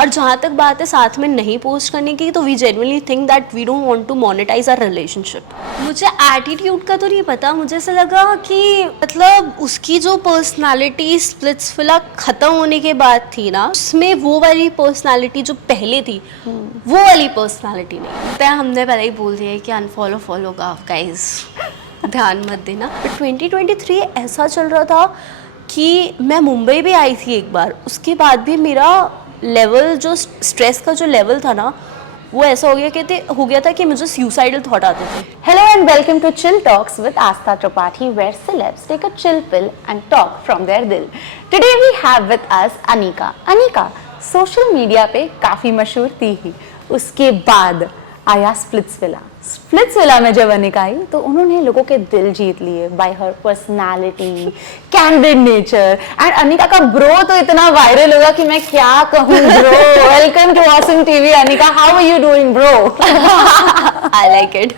और जहाँ तक बात है साथ में नहीं पोस्ट करने की, तो we genuinely think that we don't want to monetise our relationship. मुझे एटीट्यूड का तो नहीं पता, मुझे ऐसा लगा कि मतलब उसकी जो पर्सनालिटी स्प्लिट्सविला खत्म होने के बाद थी ना, उसमें वो वाली पर्सनालिटी जो पहले थी वो वाली पर्सनालिटी नहीं। तो हमने पहले ही बोल दिया कि अनफॉलो फॉलो गाइस, ध्यान मत देना। 2023 ऐसा चल रहा था कि मैं मुंबई भी आई थी एक बार, उसके बाद भी मेरा लेवल जो स्ट्रेस का जो लेवल था ना, वो ऐसा हो गया था कि मुझे suicidal थॉट आते थे। Hello and welcome to Chill Talks with Astha Tripathi, where celebs take a chill pill and talk from their dil. Today we have with us Anika. Anika social media पे काफी मशहूर थी ही, उसके बाद आया Splitsvilla में जब अनिका आई तो उन्होंने लोगों के दिल जीत लिए bye her personality, candid nature and Anika का ब्रो तो इतना वायरल होगा कि मैं क्या कहूँ bro. Welcome to awesome TV Anika, how are you doing bro? I like it.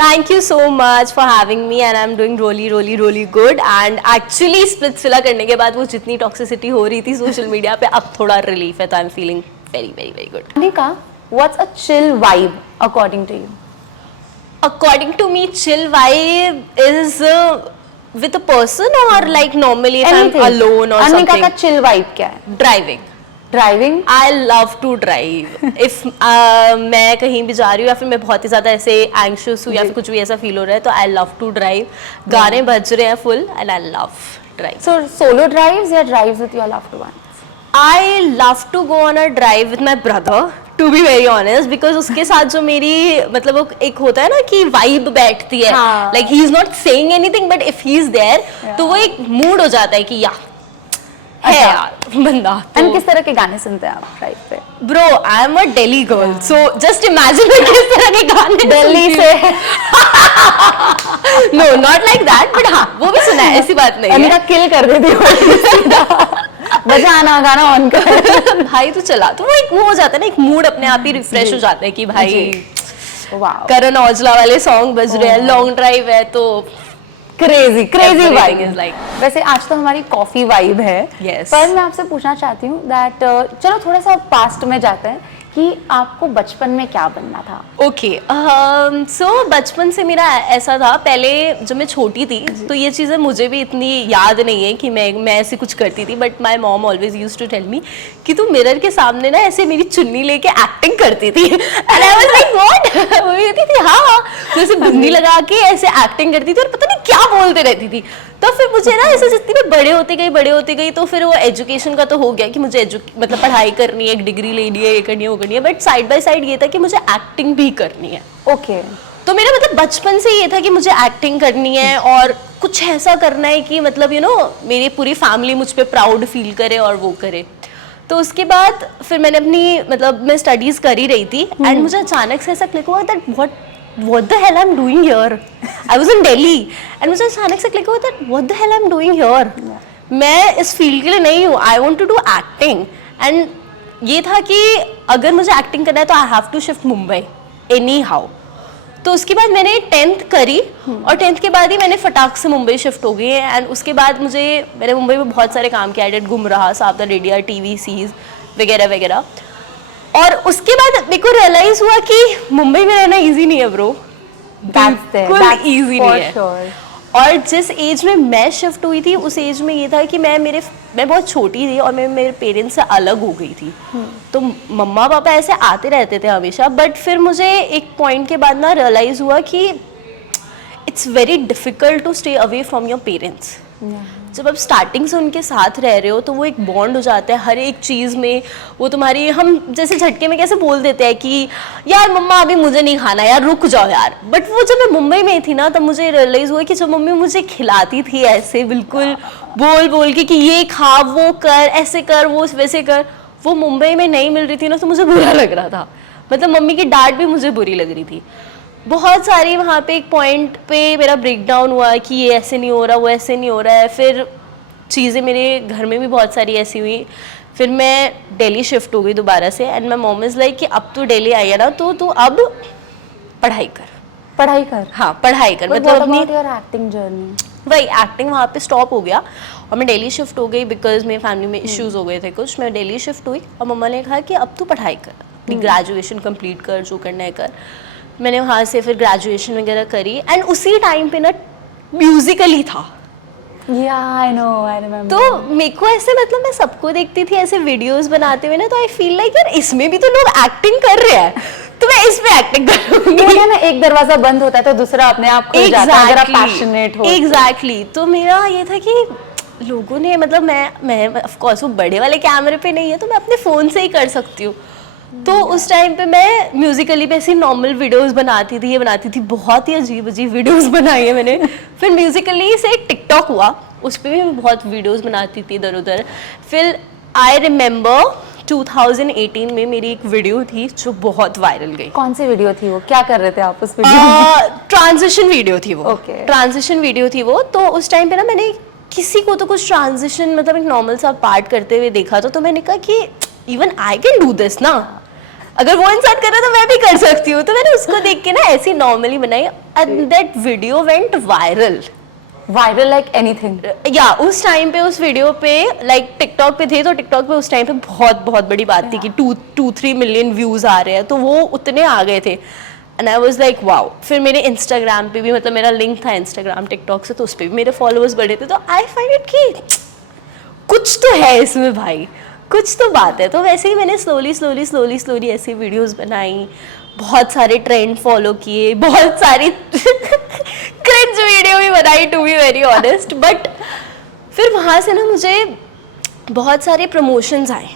Thank you so much for having me and I'm doing really good and actually Splitsvilla करने के बाद वो जितनी टॉक्सिसिटी हो रही थी सोशल मीडिया पे, अब थोड़ा रिलीफ है, तो I am feeling very good. Anika, what's a chill vibe according to you? According to me, chill vibe is with a person or like normally if I'm alone or Anika something. का chill vibe क्या है? Driving. I love to drive. If मैं कहीं भी जा रही हूँ या फिर मैं बहुत ही ज़्यादा ऐसे anxious हूँ या फिर कुछ भी ऐसा फील हो रहा है, तो I love to drive. गाने बज रहे हैं full and I love drive. So solo drives या drives with your loved ones? I love to go on a drive with my brother, to be very honest, because उसके साथ जो मेरी मतलब वो एक होता है ना कि वाइब बैठती है, like he is not saying anything but if he is there, तो वो एक मूड हो जाता है कि है यार बंदा। एंड किस तरह के गाने सुनते हैं आप ड्राइव पे? Bro I am a Delhi girl, so just imagine किस तरह के गाने दिल्ली से। No not like that, but हाँ वो भी सुना है, ऐसी बात नहीं है। अनिका किल कर देती हो बजाना गाना ऑन कर भाई तो चला, तो वो एक वो हो जाता है ना, एक मूड अपने आप ही रिफ्रेश हो जाता है कि भाई करण औजला वाले सॉन्ग बज रहे हैं, लॉन्ग ड्राइव है, तो क्रेजी वाइब। वैसे आज तो हमारी कॉफी वाइब है, पर मैं आपसे पूछना चाहती हूँ दैट चलो थोड़ा सा पास्ट में जाते हैं कि आपको बचपन में क्या बनना था? ओके, सो बचपन से मेरा ऐसा था, पहले जब मैं छोटी थी तो ये चीज़ें मुझे भी इतनी याद नहीं है कि मैं ऐसे कुछ करती थी, but my mom always used to tell me कि तू मिरर के सामने ना ऐसे मेरी चुन्नी लेके एक्टिंग करती थी and I was like what, वो कहती थी हाँ, तो ऐसे बिंदी लगा के ऐसे एक्टिंग करती थी और पता नहीं क्या बोलते रहती थी। तो फिर मुझे ना ऐसे जितनी मैं बड़े होते गई तो फिर वो एजुकेशन का तो हो गया कि मुझे मतलब पढ़ाई करनी है, एक डिग्री लेनी है, ये करनी है, वो करनी है, बट साइड बाय साइड ये था कि मुझे एक्टिंग भी करनी है। ओके तो मेरा मतलब बचपन से ये था कि मुझे एक्टिंग करनी है और कुछ ऐसा करना है कि मतलब मेरी पूरी फैमिली मुझ पे प्राउड फील करे और वो करे। तो उसके बाद फिर मैंने अपनी मतलब मैं स्टडीज कर ही रही थी एंड मुझे अचानक से ऐसा क्लिक हुआ that what the hell I'm doing here? I was in Delhi and मुझे अचानक से क्लिक हुआ that what the hell I'm doing here? मैं इस फील्ड के लिए नहीं हूँ, I want to do acting and ये था कि अगर मुझे एक्टिंग करना है तो I have to shift Mumbai anyhow। तो उसके बाद मैंने 10th करी और 10th के बाद ही मैंने फटाक से मुंबई शिफ्ट हो गई एंड उसके बाद मैंने मुंबई में बहुत सारे काम किया, आई गुमराह, सावधान रेडिया, टीवी सीरीज वगैरह। और उसके बाद मेरे को रियलाइज हुआ कि मुंबई में रहना इजी नहीं है ब्रो, बिल्कुल इजी नहीं है। और जिस एज में मैं शिफ्ट हुई थी उस एज में ये था कि मैं बहुत छोटी थी और मैं मेरे पेरेंट्स से अलग हो गई थी, तो मम्मा पापा ऐसे आते रहते थे हमेशा, बट फिर मुझे एक पॉइंट के बाद ना रियलाइज हुआ कि it's very difficult to stay away from your parents. जब आप स्टार्टिंग से उनके साथ रह रहे हो तो वो एक बॉन्ड हो जाता है हर एक चीज़ में, वो तुम्हारी, हम जैसे झटके में कैसे बोल देते हैं कि यार मम्मा अभी मुझे नहीं खाना यार, रुक जाओ यार, बट वो जब मैं मुंबई में थी ना तब मुझे रियलाइज़ हुआ कि जब मम्मी मुझे खिलाती थी ऐसे बिल्कुल बोल के कि ये खा, वो कर, ऐसे कर, वो वैसे कर, वो मुंबई में नहीं मिल रही थी ना, तो मुझे बुरा लग रहा था, मतलब मम्मी की डांट भी मुझे बुरी लग रही थी बहुत सारी। वहाँ पे एक पॉइंट पे मेरा ब्रेक डाउन हुआ कि ये ऐसे नहीं हो रहा, वो ऐसे नहीं हो रहा है, फिर चीज़ें मेरे घर में भी बहुत सारी ऐसी हुई, फिर मैं दिल्ली शिफ्ट हो गई दोबारा से and my mom is like कि अब तू दिल्ली आई है ना तो तू अब पढ़ाई कर। हाँ, पढ़ाई कर, मतलब अपनी एक्टिंग जर्नी वही एक्टिंग वहाँ पे स्टॉप हो गया और मैं दिल्ली शिफ्ट हो गई बिकॉज मेरी फैमिली में इश्यूज हो गए थे कुछ। मैं दिल्ली शिफ्ट हुई और मम्मा ने कहा कि अब तू पढ़ाई कर, अपनी ग्रेजुएशन कंप्लीट कर, जो करना है कर। मैंने वहाँ से फिर ग्रेजुएशन वगैरह करी एंड उसी टाइम पे ना म्यूजिकली था। I remember. तो मेरे को ऐसे मतलब मैं सबको देखती थी ऐसे वीडियोस बनाते हुए ना, तो आई फील लाइक यार इसमें भी तो लोग एक्टिंग कर रहे हैं, तो मैं इसमें एक्टिंग करूंगी। ना एक दरवाजा बंद होता है तो दूसरा अपने आप खुल जाता है अगर आप पैशनेट हो। एग्जैक्टली। तो मेरा ये था कि लोगों ने मतलब मैं ऑफ कोर्स वो बड़े वाले कैमरे पे नहीं है तो मैं अपने फ़ोन से ही कर सकती हूँ। तो उस टाइम पे मैं म्यूजिकली पे ऐसी नॉर्मल वीडियोस बनाती थी, बहुत ही अजीब वीडियोस बनाई है मैंने। फिर म्यूजिकली से एक टिकटॉक हुआ, उस पर भी मैं बहुत वीडियोस बनाती थी इधर उधर। फिर आई रिमेम्बर 2018 में मेरी एक वीडियो थी जो बहुत वायरल गई। कौन सी वीडियो थी वो, क्या कर रहे थे आप उस वीडियो में? ट्रांजिशन वीडियो थी वो। Okay. ट्रांजिशन वीडियो थी वो। तो उस टाइम पे ना मैंने किसी को तो कुछ ट्रांजिशन मतलब एक नॉर्मल सा पार्ट करते हुए देखा, तो मैंने कहा कि even I can do this ना, अगर वो इंसान कर रहा है तो मैं भी कर सकती हूँ। तो मैंने उसको देख के ना ऐसी नॉर्मली बनाई and that video went viral like anything. या उस टाइम पे उस वीडियो पे लाइक टिकटॉक पे थे, तो टिकटॉक पे उस टाइम पे बहुत बड़ी बात थी कि 2-3 मिलियन व्यूज आ रहे हैं, तो वो उतने आ गए थे and I was like wow. फिर मेरे इंस्टाग्राम पे भी मतलब मेरा लिंक था इंस्टाग्राम टिकटॉक से, तो उस पर भी मेरे फॉलोअर्स बढ़े थे। तो आई फाइंड इट कि कुछ तो है इसमें भाई, कुछ तो बात है। तो वैसे ही मैंने स्लोली ऐसी वीडियोस बनाई, बहुत सारे ट्रेंड फॉलो किए, बहुत सारी क्रिंज वीडियो भी बनाई to be very honest. But फिर वहाँ से ना मुझे बहुत सारे प्रमोशंस आए।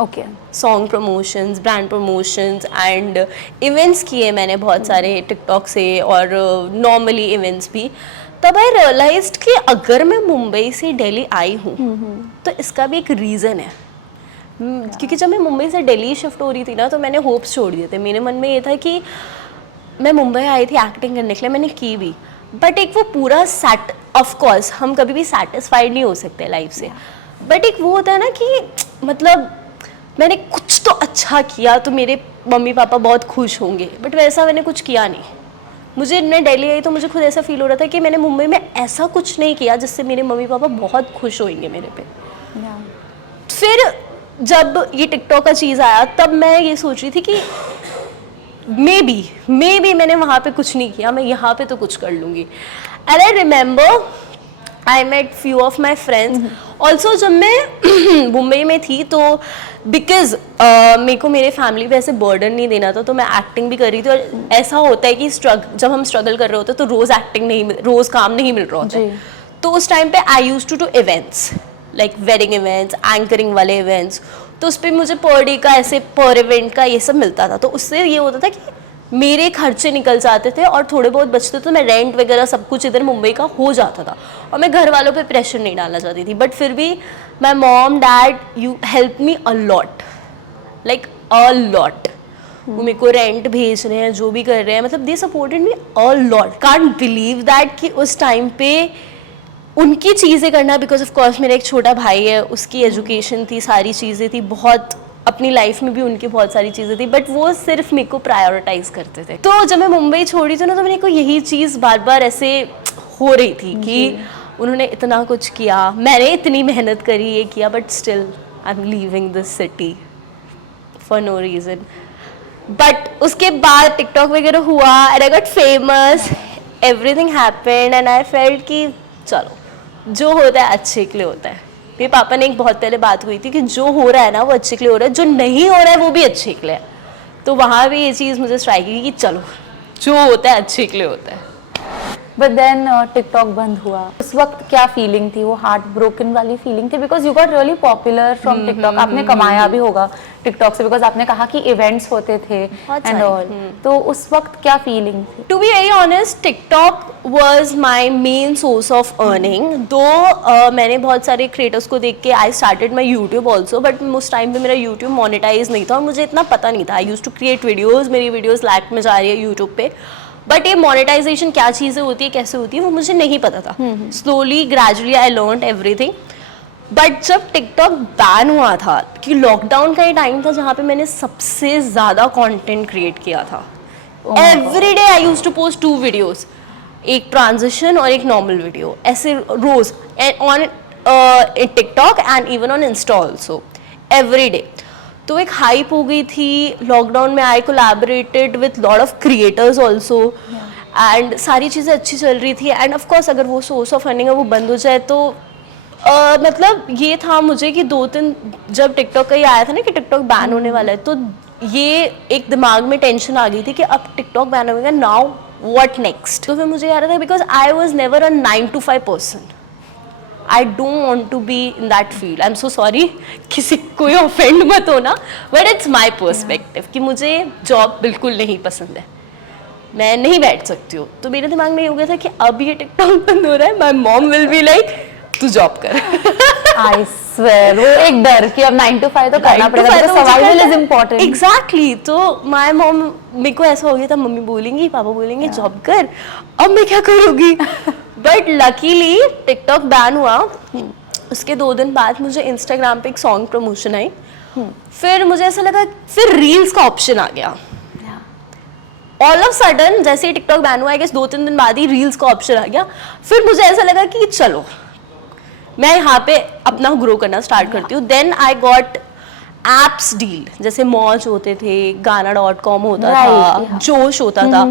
Okay. Song promotions, brand promotions and events किए मैंने बहुत सारे टिकटॉक से और नॉर्मली इवेंट्स भी। तब आई रियलाइज्ड कि अगर मैं मुंबई से दिल्ली आई हूँ तो इसका भी एक रीज़न है। क्योंकि जब मैं मुंबई से दिल्ली शिफ्ट हो रही थी ना, तो मैंने होप्स छोड़ दिए थे। मेरे मन में ये था कि मैं मुंबई आई थी एक्टिंग करने के लिए, मैंने की भी, बट एक वो पूरा ऑफ कोर्स हम कभी भी सेटिस्फाइड नहीं हो सकते लाइफ से, बट एक वो होता है ना कि मतलब मैंने कुछ तो अच्छा किया तो मेरे मम्मी पापा बहुत खुश होंगे, बट वैसा मैंने कुछ किया नहीं। मुझे मैं दिल्ली आई तो मुझे खुद ऐसा फील हो रहा था कि मैंने मुंबई में ऐसा कुछ नहीं किया जिससे मेरे मम्मी पापा बहुत खुश होंगे मेरे पे। फिर जब ये टिकटॉक का चीज़ आया तब मैं ये सोच रही थी कि मे बी मैंने वहाँ पे कुछ नहीं किया, मैं यहाँ पे तो कुछ कर लूँगी। And I remember I met few of my friends also. जब मैं मुंबई में थी तो बिकॉज मेरे को मेरे फैमिली पे ऐसे बर्डन नहीं देना था, तो मैं एक्टिंग भी कर रही थी। और ऐसा होता है कि जब हम स्ट्रगल कर रहे होते तो रोज़ काम नहीं मिल रहा होता है। तो उस टाइम पे I use to do events like wedding events, anchoring वाले इवेंट्स। तो उस पर मुझे पर डे का ऐसे पर इवेंट का ये सब मिलता था। तो उससे ये होता था कि मेरे खर्चे निकल जाते थे और थोड़े बहुत बचते थे, तो मैं रेंट वगैरह सब कुछ इधर मुंबई का हो जाता था और मैं घर वालों पे प्रेशर नहीं डालना चाहती थी। बट फिर भी my mom dad you help me a lot, like a lot. वो मेरे को रेंट भेज रहे हैं, जो भी कर रहे हैं, मतलब they supported me a lot. Can't believe that कि उस टाइम पे उनकी चीज़ें करना, बिकॉज ऑफ कोर्स मेरा एक छोटा भाई है, उसकी एजुकेशन थी, सारी चीज़ें थी, बहुत अपनी लाइफ में भी उनकी बहुत सारी चीज़ें थी, बट वो सिर्फ मेरे को प्रायोरिटाइज करते थे। तो जब मैं मुंबई छोड़ी थी ना, तो मेरे को यही चीज़ बार बार ऐसे हो रही थी कि उन्होंने इतना कुछ किया, मैंने इतनी मेहनत करी, ये किया, but still I am leaving this city for no reason. But उसके बाद टिकटॉक वगैरह हुआ and I got famous, everything happened and I felt कि चलो जो होता है अच्छे के लिए होता है। मेरे पापा ने एक बहुत पहले बात हुई थी कि जो हो रहा है ना वो अच्छे के लिए हो रहा है, जो नहीं हो रहा है वो भी अच्छे के लिए है। तो वहाँ भी ये चीज़ मुझे स्ट्राइक की कि चलो जो होता है अच्छे के लिए होता है। बट देन टिकटॉक बंद हुआ, उस वक्त क्या फीलिंग थी? वो हार्ट ब्रोकन वाली फीलिंग थी because you got really popular from TikTok. आपने कमाया भी होगा टिकटॉक से, बिकॉज आपने कहा कि इवेंट्स होते थे एंड ऑल। तो उस वक्त क्या फीलिंग थी? To be very honest, TikTok was my main source of earning. Though मैंने बहुत सारे क्रिएटर्स को देख के I started my YouTube also, but उस टाइम पे मेरा यूट्यूब मोनेटाइज नहीं था और मुझे इतना पता नहीं था। आई यूज टू क्रिएट वीडियोज़, मेरी वीडियोज़ लैक में जा रही है यूट्यूब पे, बट ये मोनेटाइजेशन क्या चीज़ें होती है, कैसे होती है, वो मुझे नहीं पता था। Slowly gradually I learned everything. But जब टिकटॉक बैन हुआ था, कि लॉकडाउन का ही टाइम था जहाँ पे मैंने सबसे ज़्यादा कंटेंट क्रिएट किया था। Every day I use to post 2 videos एक ट्रांजिशन और एक नॉर्मल वीडियो, ऐसे रोज on TikTok and even on Insta also every day. तो एक हाइप हो गई थी लॉकडाउन में। I collaborated with lot of creators also and सारी चीज़ें अच्छी चल रही थी। एंड ऑफ कोर्स अगर वो सोर्स ऑफ अर्निंग है वो बंद हो जाए तो मतलब ये था मुझे कि 2-3 जब टिकटॉक का ये आया था ना कि टिकटॉक बैन होने वाला है, तो ये एक दिमाग में टेंशन आ गई थी कि अब टिकटॉक बैन होगा, नाउ व्हाट नेक्स्ट। तो फिर मुझे याद था because I was never a 9 to 5 person, I don't want to be in that field. I am so sorry, किसी कोई ऑफेंड मत होना, बट इट्स माई पर्सपेक्टिव कि मुझे जॉब बिल्कुल नहीं पसंद है, मैं नहीं बैठ सकती हूँ। तो मेरे दिमाग में ये हो गया था कि अब ये टिकटॉक बंद हो रहा है, my mom will be like तू जॉब कर। आई स्वेयर, वो एक डर कि अब 9 to 5 तो करना पड़ेगा, तो सर्वाइवल इज इम्पोर्टेंट। एग्जैक्टली। तो माय मॉम, मेरे को ऐसा हो गया था मम्मी बोलेंगी पापा बोलेंगे जॉब कर, अब मैं क्या करूँगी। बट लकीली टिकटॉक बैन हुआ, उसके 2 दिन बाद मुझे इंस्टाग्राम पे एक सॉन्ग प्रमोशन आई, फिर मुझे ऐसा लगा, फिर रील्स का ऑप्शन आ गया ऑल ऑफ सडन। जैसे ही टिकटॉक बैन हुआ, आई गेस 2-3 दिन बाद ही रील्स का ऑप्शन आ गया। फिर मुझे ऐसा लगा कि चलो मैं यहाँ पे अपना ग्रो करना स्टार्ट करती हूँ। Then I got apps deal, जैसे मौज होते थे, गाना.com होता था, जोश होता था।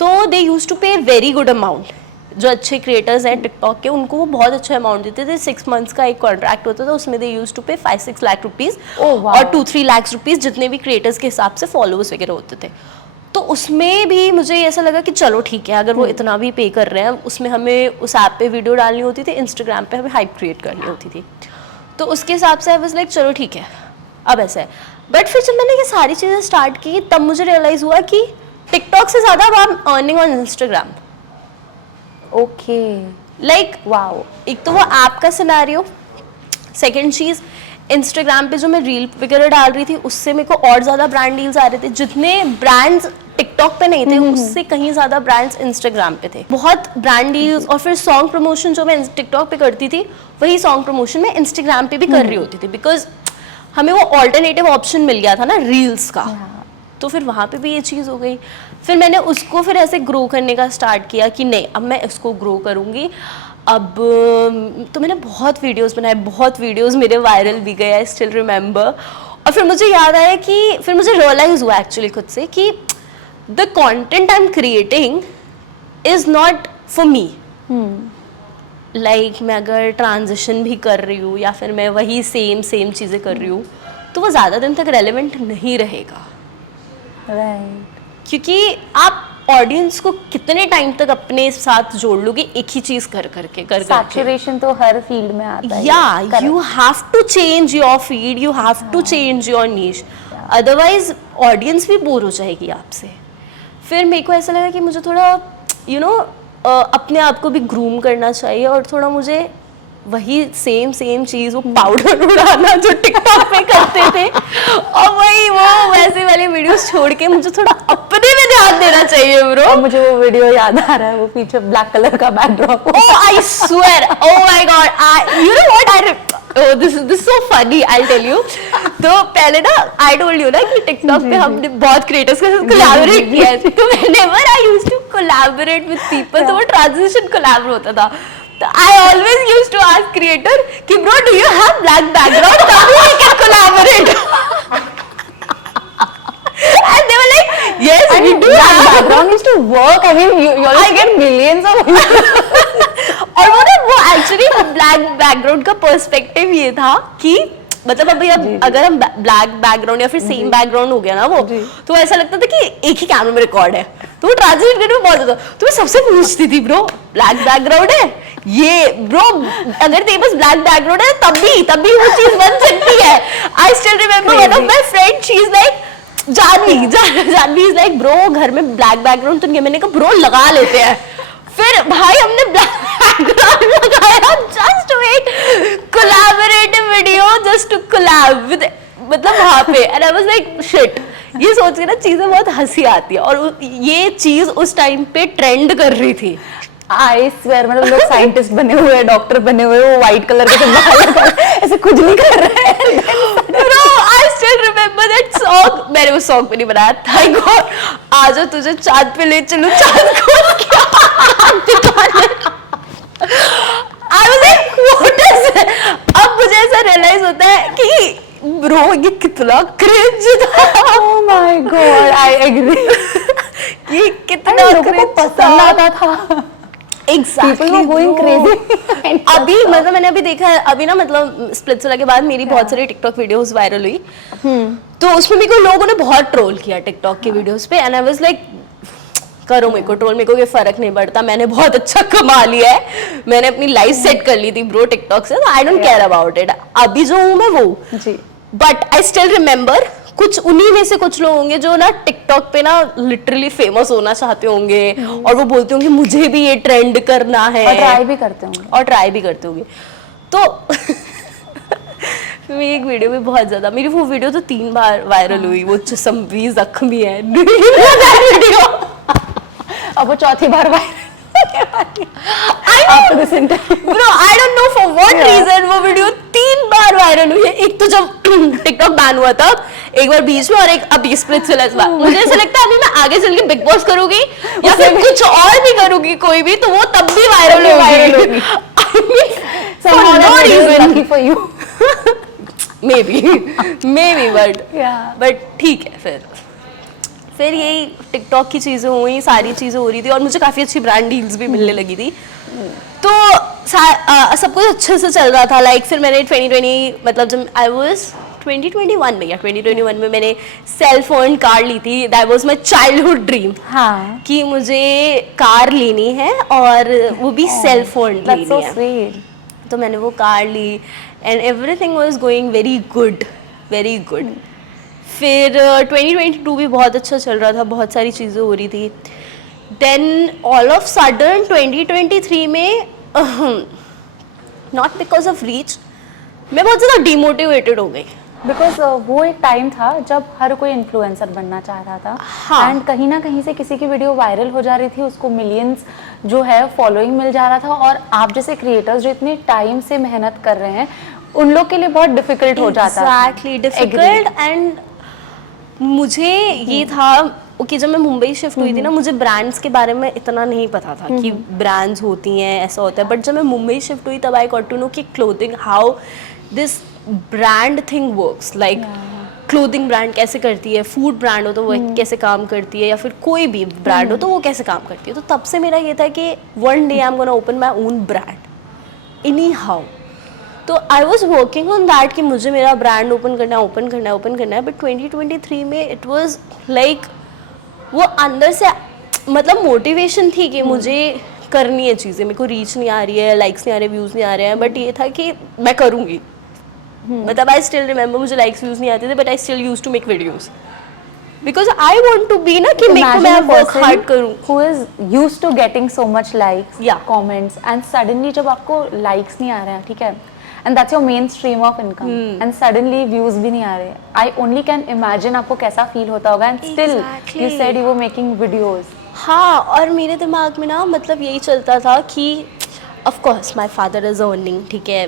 तो दे यूज टू पे वेरी गुड अमाउंट। जो अच्छे क्रिएटर्स हैं टिकटॉक के, उनको वो बहुत अच्छा अमाउंट देते थे। 6 months का एक कॉन्ट्रैक्ट होता था, उसमें दे यूज टू पे 5-6 लाख रुपीज और 2-3 लाख रुपीज जितने भी क्रिएटर्स के हिसाब से फॉलोअर्स वगैरह होते थे। तो उसमें भी मुझे ऐसा लगा कि चलो ठीक है, अगर वो इतना भी पे कर रहे हैं, उसमें हमें उस ऐप पे वीडियो डालनी होती थी, इंस्टाग्राम पे हमें हाइप क्रिएट करनी होती थी। तो उसके हिसाब से आई वाज लाइक चलो ठीक है, अब ऐसा है। बट फिर जब मैंने ये सारी चीज़ें स्टार्ट की, तब मुझे रियलाइज़ हुआ कि टिकटॉक से ज़्यादा अब I am earning on Instagram. Okay, like wow, एक तो वो ऐप का सिनेरियो, सेकेंड चीज़ इंस्टाग्राम पे जो मैं रील वगैरह डाल रही थी, उससे मेरे को और ज़्यादा ब्रांड डील्स आ रहे थे। जितने ब्रांड्स टिकटॉक पे नहीं थे, उससे कहीं ज़्यादा ब्रांड्स इंस्टाग्राम पे थे, बहुत ब्रांड डील्स। और फिर सॉन्ग प्रमोशन जो मैं टिकटॉक पे करती थी, वही सॉन्ग प्रमोशन मैं इंस्टाग्राम पे भी कर रही होती थी, बिकॉज हमें वो ऑल्टरनेटिव ऑप्शन मिल गया था ना रील्स का। तो फिर वहाँ पे भी ये चीज़ हो गई। फिर मैंने उसको फिर ऐसे ग्रो करने का स्टार्ट किया कि नहीं, अब मैं इसको ग्रो करूँगी। अब तो मैंने बहुत वीडियोस बनाए, बहुत वीडियोस मेरे वायरल भी गए, आई स्टिल रिमेंबर। और फिर मुझे याद आया कि फिर मुझे रियलाइज़ हुआ एक्चुअली खुद से कि the content I am creating is not for me. Like मैं अगर ट्रांजिशन भी कर रही हूँ या फिर मैं वही सेम चीज़ें कर रही हूँ, तो वो ज़्यादा दिन तक रेलेवेंट नहीं रहेगा। राइट। क्योंकि आप ऑडियंस को कितने टाइम तक अपने साथ जोड़ लोगे एक ही चीज कर करके। सैचुरेशन तो हर फील्ड में आता है। या you have to change your field, you have to change your niche, otherwise audience भी बोर हो जाएगी आपसे। फिर मेरे को ऐसा लगा कि मुझे थोड़ा अपने आप को भी ग्रूम करना चाहिए, और थोड़ा मुझे वही सेम चीज, वो पाउडर उड़ाना जो टिकटॉक पे करते थे, और वही वो वैसे वाले वीडियोस छोड़ के मुझे थोड़ा अपने में ध्यान देना चाहिए ब्रो। और मुझे वो वीडियो याद आ रहा है, वो पीछे ब्लैक कलर का backdrop. Oh I swear, oh my god, you know what, this so funny, I tell you. तो पहले ना आई टोल्ड यू ना कि टिकटॉक पे हमने बहुत क्रिएटर्स के साथ कोलैबोरेट किया है। तो whenever I used to collaborate with people, तो वो ट्रांजिशन कोलैब होता था। I always used to ask creator कि bro do you have black background, तभी we can collaborate. And they were like yes we do have. Background is to work. I mean you always get millions of. और वो actually black background का perspective ये था कि मतलब अभी अब अगर हम ब्लैक बैकग्राउंड या फिर सेम बैकग्राउंड हो गया ना वो, तो ऐसा लगता था कि एक ही कैमरा में रिकॉर्ड है, तो वो ट्रांसलेट करने में बहुत ज्यादा। तो मैं सबसे पूछती थी ब्रो ब्लैक बैकग्राउंड है ये, ब्रो अगर तेरे पास ब्लैक बैकग्राउंड है तभी वो चीज बन सकती है। I still remember one of my friend, she is like Janvi is like bro घर में ब्लैक बैकग्राउंड तो नहीं है। मैंने कहा ब्रो लगा लेते हैं। फिर भाई हमने ब्लैक बैकग्राउंड लगाया, just wait, collaborative video just to collab with, मतलब वहां पे, and I was like shit. ये सोच के ना चीजें बहुत हंसी आती है, और ये चीज उस टाइम पे ट्रेंड कर रही थी। आई स्वेयर, मतलब लोग साइंटिस्ट बने हुए हैं, डॉक्टर बने हुए, वो व्हाइट कलर के बाल ऐसे खुजली कर रहे हैं। आई still remember but that song, मैंने वो song पे नहीं बनाया, thank God। आजा तुझे चाँद पे ले चलूं, चाँद को क्या I was like, what is it? अब मुझे ऐसा realize होता है कि bro ये कितना cringe था। Oh my God, I agree। ये कितना लोगों को पसंद आता था। Exactly, People were going crazy। अभी मतलब मैंने अभी देखा है, अभी ना मतलब स्प्लिट्सविला के बाद मेरी बहुत सारी टिकटॉक वीडियोस वायरल हुई, तो उसमें मेरे को लोगों ने बहुत ट्रोल किया टिकटॉक के वीडियोस पे, एंड आई वाज लाइक करो मेरे को ट्रोल, मेरे को ये फर्क नहीं पड़ता, मैंने बहुत अच्छा कमा लिया है, मैंने अपनी लाइफ सेट कर ली थी ब्रो टिकटॉक से, I don't care about it. अभी जो हूँ मैं वो, जी। बट आई स्टिल रिमेम्बर कुछ उन्हीं में से कुछ लोग होंगे जो ना टिकटॉक पे ना लिटरली फेमस होना चाहते होंगे, और वो बोलते होंगे मुझे भी ये ट्रेंड करना है, और ट्राई भी करते होंगे, तो मेरी एक वीडियो भी बहुत ज्यादा, मेरी वो वीडियो तो 3 बार वायरल हुई, वो चसम्बी जख्मी है वीडियो। अब वो चौथी बार After this interview, bro, I don't know for what reason वो वीडियो 3 बार वायरल हुई है। एक तो जब टिकटॉक बैन हुआ था, एक बार बीच में, और एक अभी स्प्लिट्सविला के बाद। मुझे ऐसा लगता है अभी मैं आगे चल के बिग बॉस करूंगी या फिर कुछ और भी करूंगी कोई भी, तो वो तब भी वायरल होगी। Somehow that video is lucky for you। maybe Yeah। but ठीक है। फिर यही टिकटॉक की चीजें हुई, सारी चीजें हो रही थी, और मुझे काफी अच्छी ब्रांड डील्स भी मिलने लगी थी, तो सब कुछ अच्छे से चल रहा था। लाइक फिर मैंने 2020 मतलब जब आई वाज 2021 में मैंने सेल्फ ओन्ड कार ली थी। That was my childhood dream, हाँ, कि मुझे कार लेनी है और वो भी सेल्फ ओन्ड that's so लेनी है। sweet। तो मैंने वो कार ली and everything was going very good. फिर 2022 भी बहुत अच्छा चल रहा था, बहुत सारी चीज़ें हो रही थी। देन ऑल ऑफ सडन 2023 में नॉट बिकॉज ऑफ रीच, मैं बहुत ज़्यादा डिमोटिवेटेड हो गई। बिकॉज वो एक टाइम था जब हर कोई इन्फ्लुएंसर बनना चाह रहा था, हाँ। एंड कहीं ना कहीं से किसी की वीडियो वायरल हो जा रही थी, उसको मिलियंस जो है फॉलोइंग मिल जा रहा था, और आप जैसे क्रिएटर्स जो इतने टाइम से मेहनत कर रहे हैं, उन लोग के लिए बहुत डिफिकल्ट हो जाता था। Exactly, difficult. एंड मुझे ये था कि जब मैं मुंबई शिफ्ट हुई थी ना, मुझे ब्रांड्स के बारे में इतना नहीं पता था कि ब्रांड्स होती हैं, ऐसा होता है। बट जब मैं मुंबई शिफ्ट हुई तब आई गॉट टू नो कि clothing, how this brand thing works, like clothing brand कैसे करती है, फूड ब्रांड हो तो वो कैसे काम करती है, या फिर कोई भी ब्रांड हो तो वो कैसे काम करती है। तो तब से मेरा ये था कि one day I am gonna open my own brand anyhow. तो I was working on that कि मुझे मेरा ब्रांड ओपन करना है। बट 2023 में इट वॉज लाइक वो अंदर से मतलब मोटिवेशन थी कि मुझे करनी है चीज़ें, मेरे को रीच नहीं आ रही है, लाइक्स नहीं आ रहे, व्यूज़ नहीं आ रहे हैं, बट ये था कि मैं करूँगी। मतलब आई स्टिल रिमेंबर मुझे लाइक्स व्यूज़ नहीं आते थे, but I still use to make videos because I want to be ना कि मेरे को मैं वर्क हार्ड करूँ। who is used to getting so much likes, Yeah. comments, and suddenly जब आपको likes नहीं आ रहे हैं, ठीक है, and that's your main stream of income, and suddenly views भी नहीं आ रहे, I only can imagine आपको कैसा फील होता होगा, and still Exactly. you said you were making videos। हाँ, और मेरे दिमाग में ना मतलब यही चलता था कि of course my father is earning, ठीक है,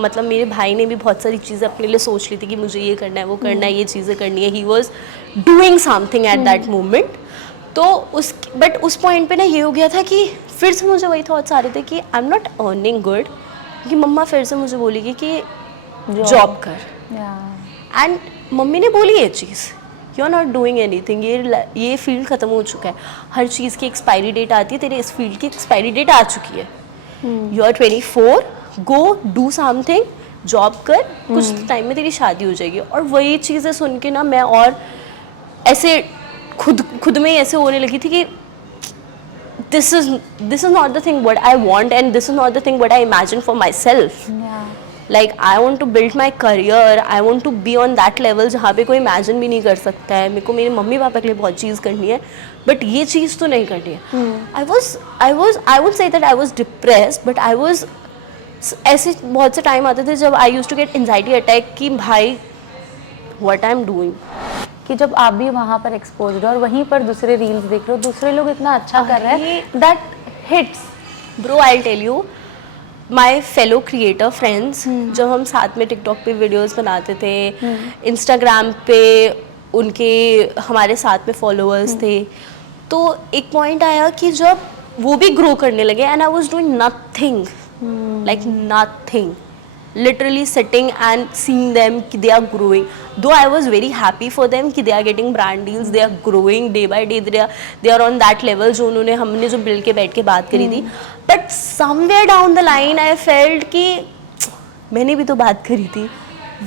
मतलब मेरे भाई ने भी बहुत सारी चीज़ें अपने लिए सोच ली थी कि मुझे ये करना है, वो करना है, ये चीज़ें करनी है। He was doing something at that moment. तो बट उस पॉइंट पे ना ये हो गया था कि फिर से मुझे वही थॉट्स आ रहे थे कि I am not earning good, कि मम्मा फिर से मुझे बोलेगी कि जॉब कर। एंड मम्मी ने बोली ये चीज़, you are not doing anything, ये फील्ड ख़त्म हो चुका है, हर चीज़ की एक्सपायरी डेट आती है, तेरे इस फील्ड की एक्सपायरी डेट आ चुकी है, you are 24, go do something, job कर, कुछ टाइम में तेरी शादी हो जाएगी। और वही चीज़ें सुन के ना मैं और ऐसे खुद में ऐसे होने लगी थी कि this is not the thing what I want, and this is not the thing what I imagine for myself. Like I want to build my career, I want to be on that level जहाँ पे कोई imagine भी नहीं कर सकता है। मेरे को मेरे मम्मी पापा के लिए बहुत चीज़ करनी है, but ये चीज़ तो नहीं करनी है। I would say that I was depressed, but I was ऐसे बहुत से टाइम आते थे जब I used to get anxiety attack कि भाई what I'm doing, कि जब आप भी वहाँ पर एक्सपोज्ड हो और वहीं पर दूसरे रील्स देख रहे हो, दूसरे लोग इतना अच्छा कर रहे हैं, that hits. Bro I tell you, my fellow creator friends, जब हम साथ में टिकटॉक पे वीडियोस बनाते थे, इंस्टाग्राम पे उनके हमारे साथ में फॉलोअर्स थे, तो एक पॉइंट आया कि जब वो भी ग्रो करने लगे and I was doing nothing, like nothing, literally sitting and seeing them कि they are growing, though I was very happy for them कि they are getting brand deals, they are growing day by day, they are on that level जो उन्होंने हमने जो मिल के बैठ के बात करी थी, but somewhere down the line I felt कि मैंने भी तो बात करी थी,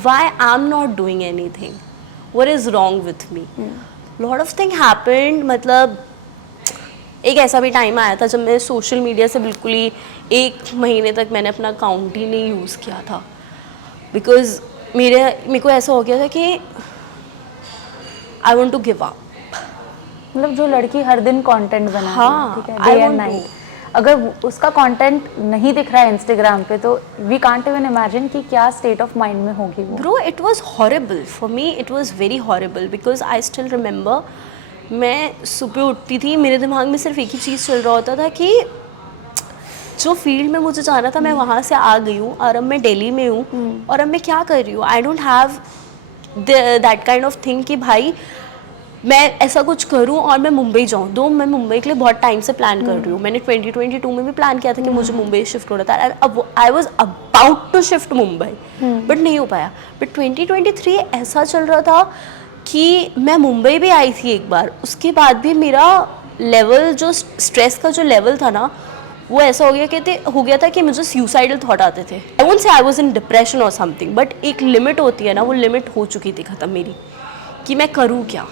why I'm not doing anything, what is wrong with me, lot of thing happened. मतलब एक ऐसा भी टाइम आया था जब मैं सोशल मीडिया से बिल्कुल ही 1 महीने तक मैंने अपना अकाउंट ही नहीं यूज़ किया था, बिकॉज मेरे को ऐसा हो गया था कि I want to give up. मतलब जो लड़की हर दिन कंटेंट बनाती है, हाँ, ठीक है, I day and want night, अगर उसका कंटेंट नहीं दिख रहा है इंस्टाग्राम पे, तो वी कांट इवन इमेजिन कि क्या स्टेट ऑफ माइंड में होगी वो. Bro, it was horrible for me, it was very horrible, because I still remember मैं सुबह उठती थी, मेरे दिमाग में सिर्फ एक ही चीज़ चल रहा होता था कि जो फील्ड में मुझे जाना था मैं वहाँ से आ गई हूँ और अब मैं दिल्ली में हूँ और अब मैं क्या कर रही हूँ. I don't have that kind of thing कि भाई मैं ऐसा कुछ करूँ और मैं मुंबई जाऊँ. दो मैं मुंबई के लिए बहुत टाइम से प्लान कर रही हूँ. मैंने 2022 में भी प्लान किया था कि मुझे मुंबई शिफ्ट होना था, अब I was about to shift Mumbai, but नहीं हो पाया. बट 2023 ऐसा चल रहा था कि मैं मुंबई भी आई थी एक बार, उसके बाद भी मेरा लेवल, जो स्ट्रेस का जो लेवल था ना, वो ऐसा हो गया था कि मुझे सुसाइडल थॉट आते थे. I won't say I was in depression और समथिंग, बट एक लिमिट होती है ना, वो लिमिट हो चुकी थी ख़त्म मेरी कि मैं करूँ क्या,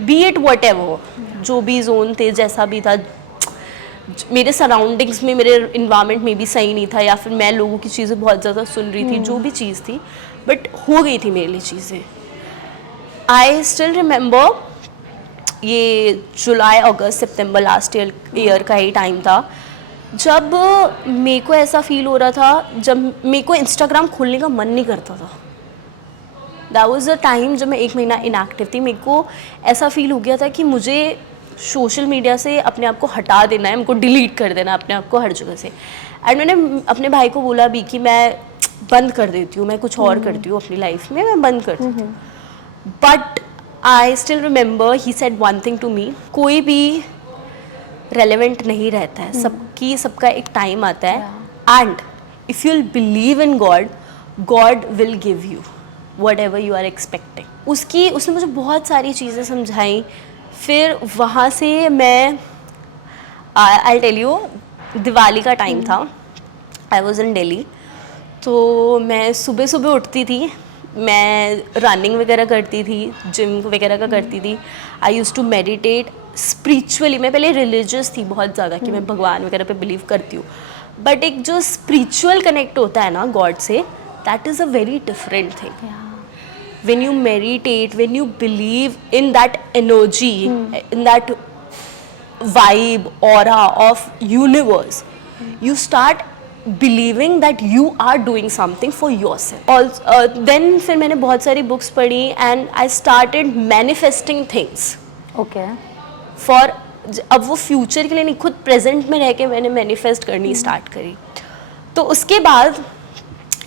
बी इट वट एवर, जो भी जोन थे, जैसा भी था, मेरे सराउंडिंग्स में, मेरे इन्वायरमेंट में भी सही नहीं था, या फिर मैं लोगों की चीज़ें बहुत ज़्यादा सुन रही थी, जो भी चीज़ थी, बट हो गई थी मेरे लिए चीज़ें. आई स्टिल रिमेंबर ये जुलाई, अगस्त, सितंबर लास्ट ईयर का ही टाइम था जब मेरे को ऐसा फील हो रहा था, जब मेरे को इंस्टाग्राम खोलने का मन नहीं करता था. दैट वाज द टाइम जब मैं 1 महीना इनएक्टिव थी. मेरे को ऐसा फील हो गया था कि मुझे सोशल मीडिया से अपने आप को हटा देना है, मेरे को डिलीट कर देना अपने आप को हर जगह से. एंड मैंने अपने भाई को बोला भी कि मैं बंद कर देती हूँ, मैं कुछ और करती हूँ अपनी लाइफ में, मैं बंद कर देती हूँ. But I still remember he said one thing to me, कोई भी रेलेवेंट नहीं रहता है, सबका एक टाइम आता है, and if you will believe in God, God will give you whatever you are expecting. उसने मुझे बहुत सारी चीज़ें समझाई. फिर वहाँ से मैं, आई टेल यू, दिवाली का टाइम था, आई वॉज इन दिल्ली, तो मैं सुबह सुबह उठती थी, मैं रनिंग वगैरह करती थी, जिम वगैरह का करती थी. आई यूज़ टू मेडिटेट स्पिरिचुअली. मैं पहले रिलीजियस थी बहुत ज़्यादा कि मैं भगवान वगैरह पे बिलीव करती हूँ, बट एक जो स्पिरिचुअल कनेक्ट होता है ना गॉड से, that is a very different thing. when you meditate, when you believe in that energy, in that vibe, aura of universe, you start believing that you are doing something for yourself. Also, then फिर मैंने बहुत सारी books पढ़ी and I started manifesting things. Okay. For अब वो future के लिए नहीं, खुद प्रेजेंट में रह के मैंने मैनिफेस्ट करनी स्टार्ट करी. तो उसके बाद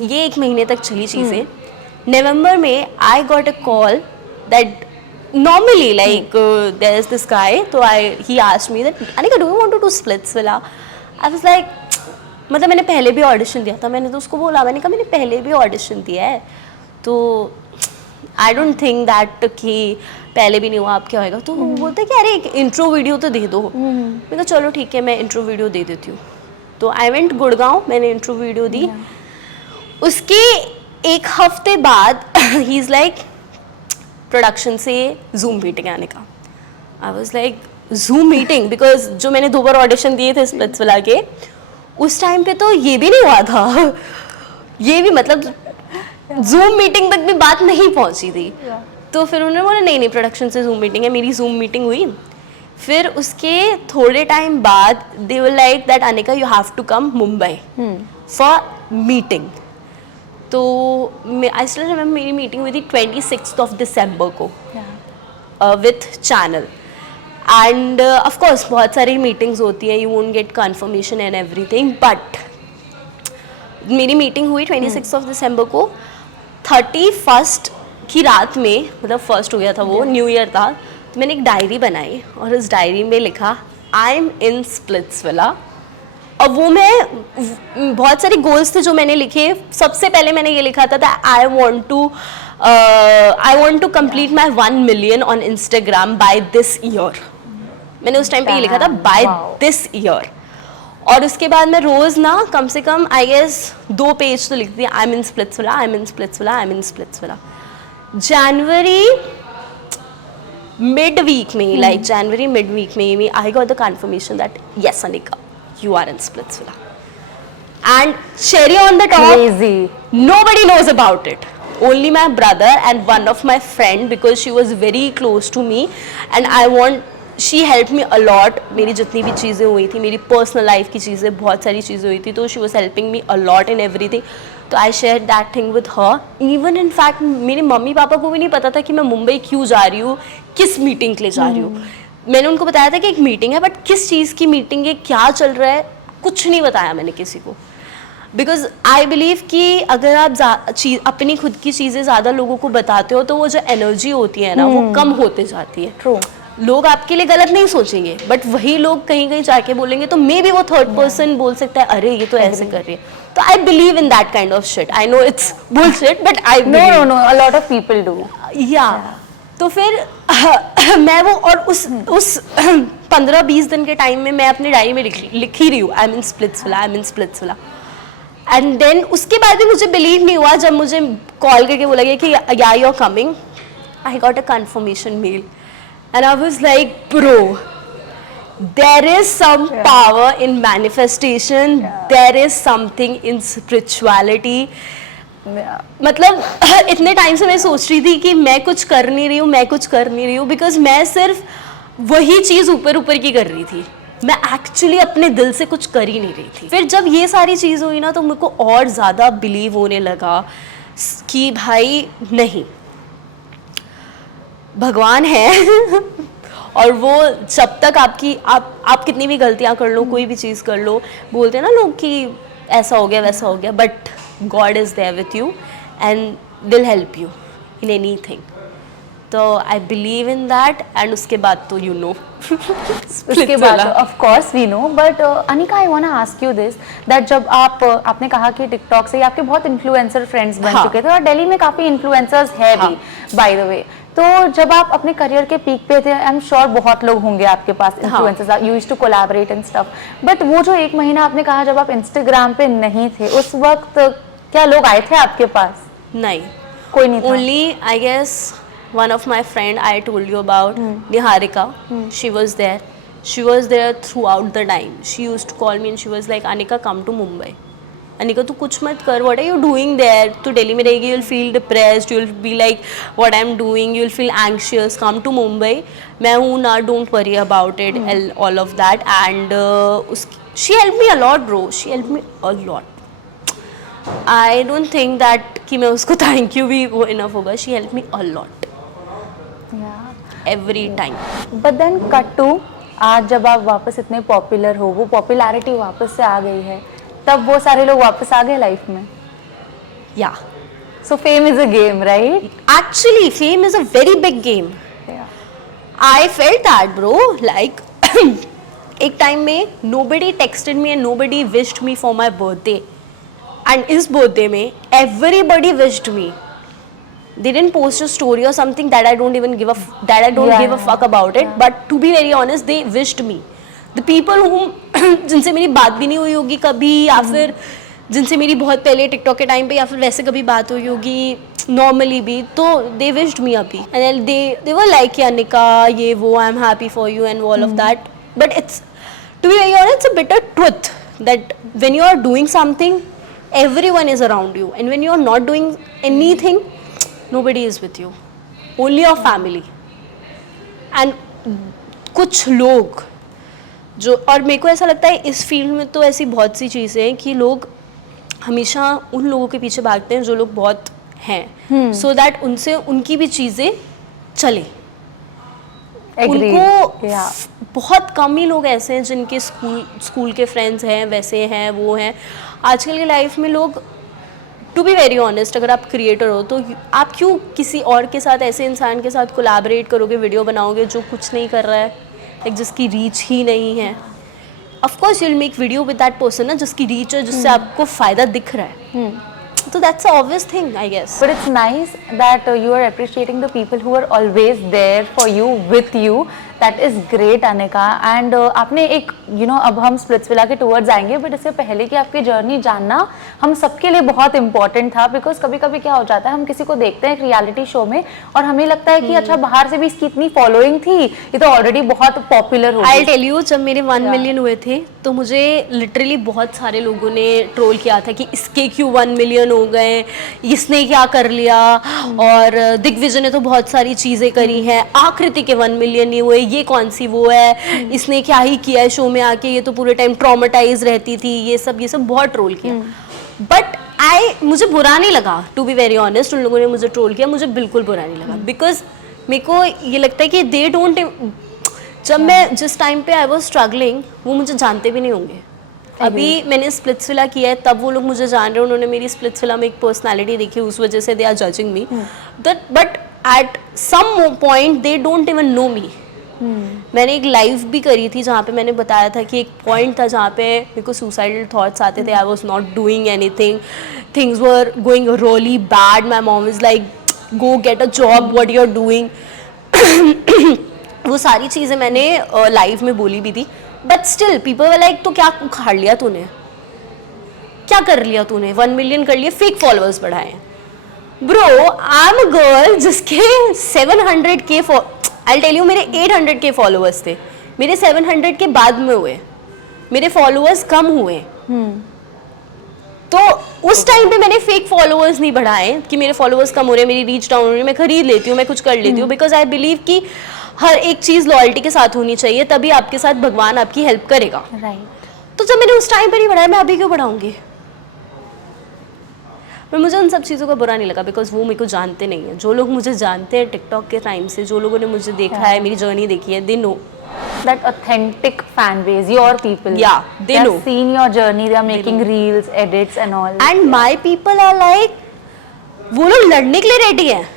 ये 1 महीने तक चली चीज़ें. नवंबर में I got a call that normally like there is this guy, तो he asked me that Anika do you want to do Splitsvilla. I was like, मतलब मैंने पहले भी ऑडिशन दिया था, मैंने तो उसको बोला, मैंने कहा मैंने पहले भी ऑडिशन दिया है, तो आई डोंट थिंक दैट कि पहले भी नहीं हुआ, आप क्या होएगा. तो बोलते कि अरे एक इंट्रो वीडियो तो दे दो. मैंने कहा चलो ठीक है, मैं इंट्रो वीडियो दे देती हूँ. तो आई वेंट गुड़गांव, मैंने इंट्रो वीडियो दी. उसके 1 हफ्ते बाद ही इज़ लाइक प्रोडक्शन से जूम मीटिंग आने का. आई was like zoom meeting, because जो मैंने 2 बार ऑडिशन दिए थे स्प्लिट्सविला के, उस टाइम पे तो ये भी नहीं हुआ था. ये भी मतलब जूम मीटिंग तक भी बात नहीं पहुंची थी. तो फिर उन्होंने बोला नहीं प्रोडक्शन से जूम मीटिंग है. मेरी जूम मीटिंग हुई. फिर उसके थोड़े टाइम बाद they were like that Anika you have to come Mumbai for meeting. तो आई स्टिल रिमेंबर मेरी मीटिंग हुई थी 26 दिसंबर को with Chanel. And of course बहुत सारी मीटिंग्स होती हैं, you won't get confirmation and everything, but मेरी मीटिंग हुई 26 ऑफ दिसंबर को, 31st की रात में, मतलब फर्स्ट हो गया था वो, न्यू ईयर था, तो मैंने एक डायरी बनाई और उस डायरी में लिखा आई एम इन स्प्लिट्सविला। और वो मैं बहुत सारे गोल्स थे जो मैंने लिखे। सबसे पहले मैंने ये लिखा था I want to complete my 1 million on Instagram by this year. मैंने उस टाइम पे ये लिखा था बाय दिस ईयर। और उसके बाद मैं रोज ना कम से कम आई गेस 2 पेज तो लिखती I am in Splitsvilla, I am in Splitsvilla, I am in Splitsvilla. जनवरी मिड वीक में, like January mid week में I got the confirmation that yes Anika, you are in Splitsvilla. And cherry on the top, Crazy. Nobody knows about it. Only my brother and one of my friend, because she was very close to me and she helped me a lot. मेरी जितनी भी चीज़ें हुई थी, मेरी personal life की चीज़ें, बहुत सारी चीज़ें हुई थी, तो she was helping me a lot in everything. तो I share that thing with her. Even in fact मेरे मम्मी पापा को भी नहीं पता था कि मैं मुंबई क्यों जा रही हूँ, किस मीटिंग के लिए जा रही हूँ। मैंने उनको बताया था कि एक मीटिंग है, बट किस चीज़ की मीटिंग है, क्या चल रहा है, कुछ नहीं बताया मैंने किसी को। बिकॉज आई बिलीव कि अगर आप अपनी खुद की चीज़ें ज़्यादा लोगों को बताते हो तो वो जो एनर्जी होती है ना वो कम होते जाती है। True. लोग आपके लिए गलत नहीं सोचेंगे, बट वही लोग कहीं कहीं जाके बोलेंगे तो मे बी वो थर्ड पर्सन बोल सकता है अरे ये तो ऐसे कर रही है। तो I believe in that kind of shit. I know it's bullshit but I No, a lot of people do. या तो फिर मैं वो और उस 15-20 दिन के टाइम में मैं अपनी डायरी में लिख ही रही हूँ I am in Splitsvilla, I am in Splitsvilla. And then उसके बाद भी मुझे बिलीव नहीं हुआ जब मुझे कॉल करके बोला गया कि yeah you are coming. I got a confirmation mail and I was like, bro, there is some power in manifestation, there is something in spirituality. मतलब इतने टाइम से मैं सोच रही थी कि मैं कुछ कर नहीं रही हूँ बिकॉज मैं सिर्फ वही चीज़ ऊपर की कर रही थी, मैं एक्चुअली अपने दिल से कुछ कर ही नहीं रही थी। फिर जब ये सारी चीज़ हुई ना तो मेरे को और ज़्यादा बिलीव होने लगा कि भाई नहीं, भगवान है और वो जब तक आप कितनी भी गलतियां कर लो, कोई भी चीज़ कर लो, बोलते हैं ना लोग कि ऐसा हो गया वैसा हो गया, but God is there with you and will help you in anything. तो I believe in that and उसके बाद तो यू नो उसके बाद of course we know. But Anika I want to ask you this that जब आपने कहा कि टिकटॉक से आपके बहुत इन्फ्लुएंसर फ्रेंड्स बन चुके थे और दिल्ली में काफ़ी इन्फ्लुएंसर्स है भी बाय द वे, तो जब आप अपने करियर के पीक पे थे, आई एम श्योर बहुत लोग होंगे आपके पास influencers, you used to collaborate and stuff, but वो जो 1 महीना आपने कहा जब आप इंस्टाग्राम पे नहीं थे, उस वक्त क्या लोग आए थे आपके पास? नहीं, कोई नहीं था। Only I guess one of my friend I told you about, Niharika, she was there throughout the time. She used to call me and she was like, Anika, come to Mumbai. Anika, तू कुछ मत कर, what are you doing there? तू दिल्ली में रहेगी, you'll feel depressed, you'll be like what I'm doing, you'll feel anxious, come to Mumbai. मैं हूँ ना, don't worry about it, all of that. And she helped me a lot, bro, she helped me a lot. I don't think that कि मैं उसको thank you भी वो enough होगा, she helped me a lot. Every time. But then cut to आज जब आप वापस इतने पॉपुलर हो, वो पॉपुलैरिटी वापस से आ गई है, तब वो सारे लोग वापस आ गए लाइफ में। Yeah. So fame is a game, right? Actually, fame is a very big game. Yeah. I felt that, bro. Like एक टाइम में nobody texted me and nobody wished me for my birthday. And इस birthday में everybody wished me. They didn't post a story or something that I don't even give a fuck about it. But to be very honest, they wished me. The people whom जिनसे मेरी बात भी नहीं हुई होगी कभी, या फिर जिनसे मेरी बहुत पहले टिकटॉक के टाइम पे या फिर वैसे कभी बात हुई होगी नॉर्मली भी, तो they wished me अभी and they were like कि अनिका ये वो, I'm happy for you and all of that. But it's, to be very honest, it's a bitter truth that when you are doing something, everyone is around you, and when you are not doing anything, nobody is with you, only your family. And कुछ लोग जो, और मेरे को ऐसा लगता है इस फील्ड में तो ऐसी बहुत सी चीज़ें हैं कि लोग हमेशा उन लोगों के पीछे भागते हैं जो लोग बहुत हैं, सो दैट उनसे उनकी भी चीज़ें चले। उनको बहुत कम ही लोग ऐसे हैं जिनके स्कूल के फ्रेंड्स हैं, वैसे हैं, वो हैं। आजकल की लाइफ में लोग, टू बी वेरी ऑनेस्ट, अगर आप क्रिएटर हो तो आप क्यों किसी और के साथ, ऐसे इंसान के साथ कोलैबोरेट करोगे, वीडियो बनाओगे जो कुछ नहीं कर रहा है, लाइक जिसकी रीच ही नहीं है. Of course you will make video with that person ना, जिसकी रीच है, जिससे आपको फ़ायदा दिख रहा है. So that's the obvious thing, I guess. But it's nice that you are appreciating the people who are always there for you, with you. That is great, Anika. And आपने एक अब हम स्प्लिट्सविला के टूवर्ड्स आएंगे, but इससे पहले कि आपकी जर्नी जानना हम सबके लिए बहुत इंपॉर्टेंट था. बिकॉज कभी कभी क्या हो जाता है, हम किसी को देखते हैं एक रियलिटी शो में और हमें लगता है कि अच्छा बाहर से भी इसकी इतनी फॉलोइंग थी, ये तो ऑलरेडी बहुत पॉपुलर हो गई. I'll tell you, जब मेरे 1 मिलियन हुए थे तो मुझे लिटरली बहुत सारे लोगों ने ट्रोल किया था कि इसके क्यों 1 मिलियन हो गए, इसने क्या कर लिया, और दिग्विजय ने तो बहुत सारी चीज़ें करी हैं, आकृति के 1 मिलियन नहीं हुए, ये कौन सी वो है, इसने क्या ही किया है शो में आके, ये तो पूरे टाइम ट्रॉमेटाइज रहती थी, ये सब बहुत ट्रोल किया. बट मुझे बुरा नहीं लगा, टू बी वेरी ऑनेस्ट. उन लोगों ने मुझे ट्रोल किया, मुझे बिल्कुल बुरा नहीं लगा, बिकॉज मेरे को ये लगता है कि दे डोंट, जब मैं जिस टाइम पे आई वाज स्ट्रगलिंग, वो मुझे जानते भी नहीं होंगे. अभी मैंने स्प्लिट्सविला किया है, तब वो लोग मुझे जान रहे हैं, उन्होंने मेरी स्प्लिट्सविला में एक पर्सनालिटी देखी, उस वजह से they are judging me. That but at some point they don't even know me. मैंने एक लाइव भी करी थी जहाँ पे मैंने बताया था कि एक पॉइंट था जहाँ पे मेरे को सुसाइडल थॉट्स आते थे. I was not doing anything, things were going really bad. My mom is like, go get a job, what you are doing. वो सारी चीज़ें मैंने लाइव में बोली भी थी. But still people were like, तो क्या उखाड़ लिया तूने, क्या कर लिया तूने, 1 मिलियन कर लिए, फेक फॉलोअर्स बढ़ाए. Bro, I am a girl जिसके 700K I'll tell you, मेरे 800K फॉलोअर्स थे, मेरे 700 के बाद में हुए, मेरे फॉलोअर्स कम हुए. तो उस टाइम पे मैंने फेक फॉलोअर्स नहीं बढ़ाए कि मेरे फॉलोअर्स कम हो रहे हैं, मेरी रीच डाउन हो रही है, मैं खरीद लेती हूँ, मैं कुछ कर लेती हूँ. बिकॉज आई बिलीव कि हर एक चीज़ लॉयल्टी के साथ होनी चाहिए, तभी आपके साथ भगवान आपकी हेल्प करेगा. राइट. तो जब मैंने उस टाइम पर नहीं बढ़ाया, मैं अभी क्यों बढ़ाऊंगी. पर मुझे उन सब चीज़ों का बुरा नहीं लगा, बिकॉज वो मेरे को जानते नहीं है. जो लोग मुझे जानते हैं टिकटॉक के टाइम से, जो लोगों ने मुझे देखा है, मेरी जर्नी देखी है, they know that authentic fan base, your people. Yeah, they have know. seen your journey, they are making reels, edits and all. And my people are like, वो लोग लड़ने के लिए रेडी हैं.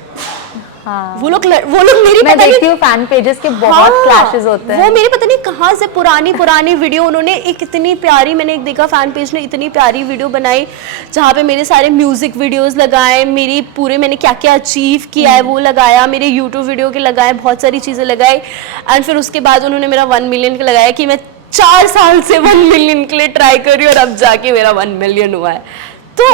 हाँ. वो लोग मेरी मैं पता देखती हूँ फैन पेजेस के बहुत क्लैशेस होते हैं. वो मेरे पता नहीं कहाँ से पुरानी वीडियो, उन्होंने एक इतनी प्यारी, मैंने एक देखा फैन पेज ने इतनी प्यारी वीडियो बनाई जहाँ पे मेरे सारे म्यूजिक वीडियोस लगाए, मेरी पूरे मैंने क्या क्या अचीव किया है वो लगाया, मेरे यूट्यूब वीडियो के लगाए, बहुत सारी चीज़ें लगाई. एंड फिर उसके बाद उन्होंने मेरा 1 मिलियन का लगाया कि मैं 4 साल से 1 मिलियन के लिए ट्राई कर रही हूँ और अब जाके मेरा 1 मिलियन हुआ है. तो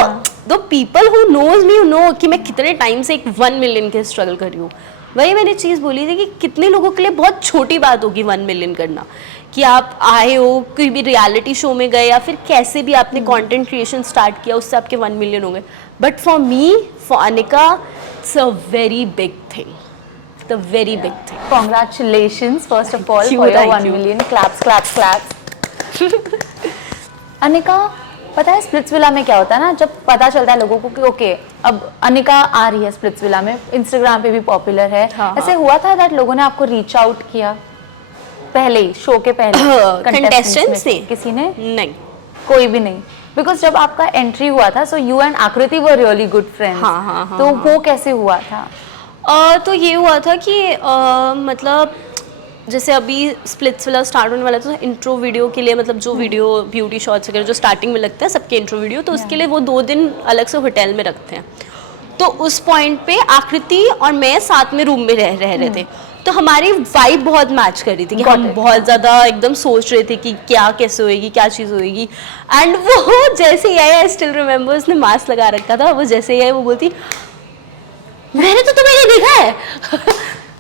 the people who knows me know कि मैं कितने टाइम से एक 1 मिलियन के स्ट्रगल कर रही हूँ. वही मैंने चीज़ बोली थी कि कितने लोगों के लिए बहुत छोटी बात होगी 1 मिलियन करना, कि आप आए हो कोई भी रियलिटी शो में गए या फिर कैसे भी आपने कंटेंट क्रिएशन स्टार्ट किया, उससे आपके 1 मिलियन हो गए. But for me, for Anika, it's a very big thing, the very big thing. Congratulations first of all Thank for you, your thank 1 you. million. Claps. Anika, पता है स्प्लिट्सविला में क्या होता है ना, जब पता चलता है लोगों को कि ओके अब अनिका आ रही है स्प्लिट्सविला में, इंस्टाग्राम पे भी पॉपुलर है. हाँ, ऐसे हुआ था दैट लोगों ने आपको रीच आउट किया पहले ही, शो के पहले कंटेस्टेंट्स ने? किसी ने नहीं, कोई भी नहीं. बिकॉज जब आपका एंट्री हुआ था, सो यू एंड आकृति वर रियली गुड फ्रेंड्स. हाँ, तो वो कैसे हुआ था? तो ये हुआ था कि मतलब जैसे अभी स्प्लिट्सविला स्टार्ट होने वाला था, तो इंट्रो वीडियो के लिए, मतलब जो वीडियो ब्यूटी शॉट्स वगैरह जो स्टार्टिंग में लगते हैं सबके इंट्रो वीडियो, तो उसके लिए वो 2 दिन अलग से होटल में रखते हैं. तो उस पॉइंट पे आकृति और मैं साथ में रूम में रह रहे थे. तो हमारी वाइब बहुत मैच कर रही थी कि हम बहुत ज़्यादा एकदम सोच रहे थे कि क्या कैसे होएगी, क्या चीज़ होएगी. एंड वो जैसे ही आया, आई स्टिल रिमेंबर, उसने मास्क लगा रखा था, वो जैसे ही आया वो बोलती, मैंने तो तुम्हें नहीं देखा है.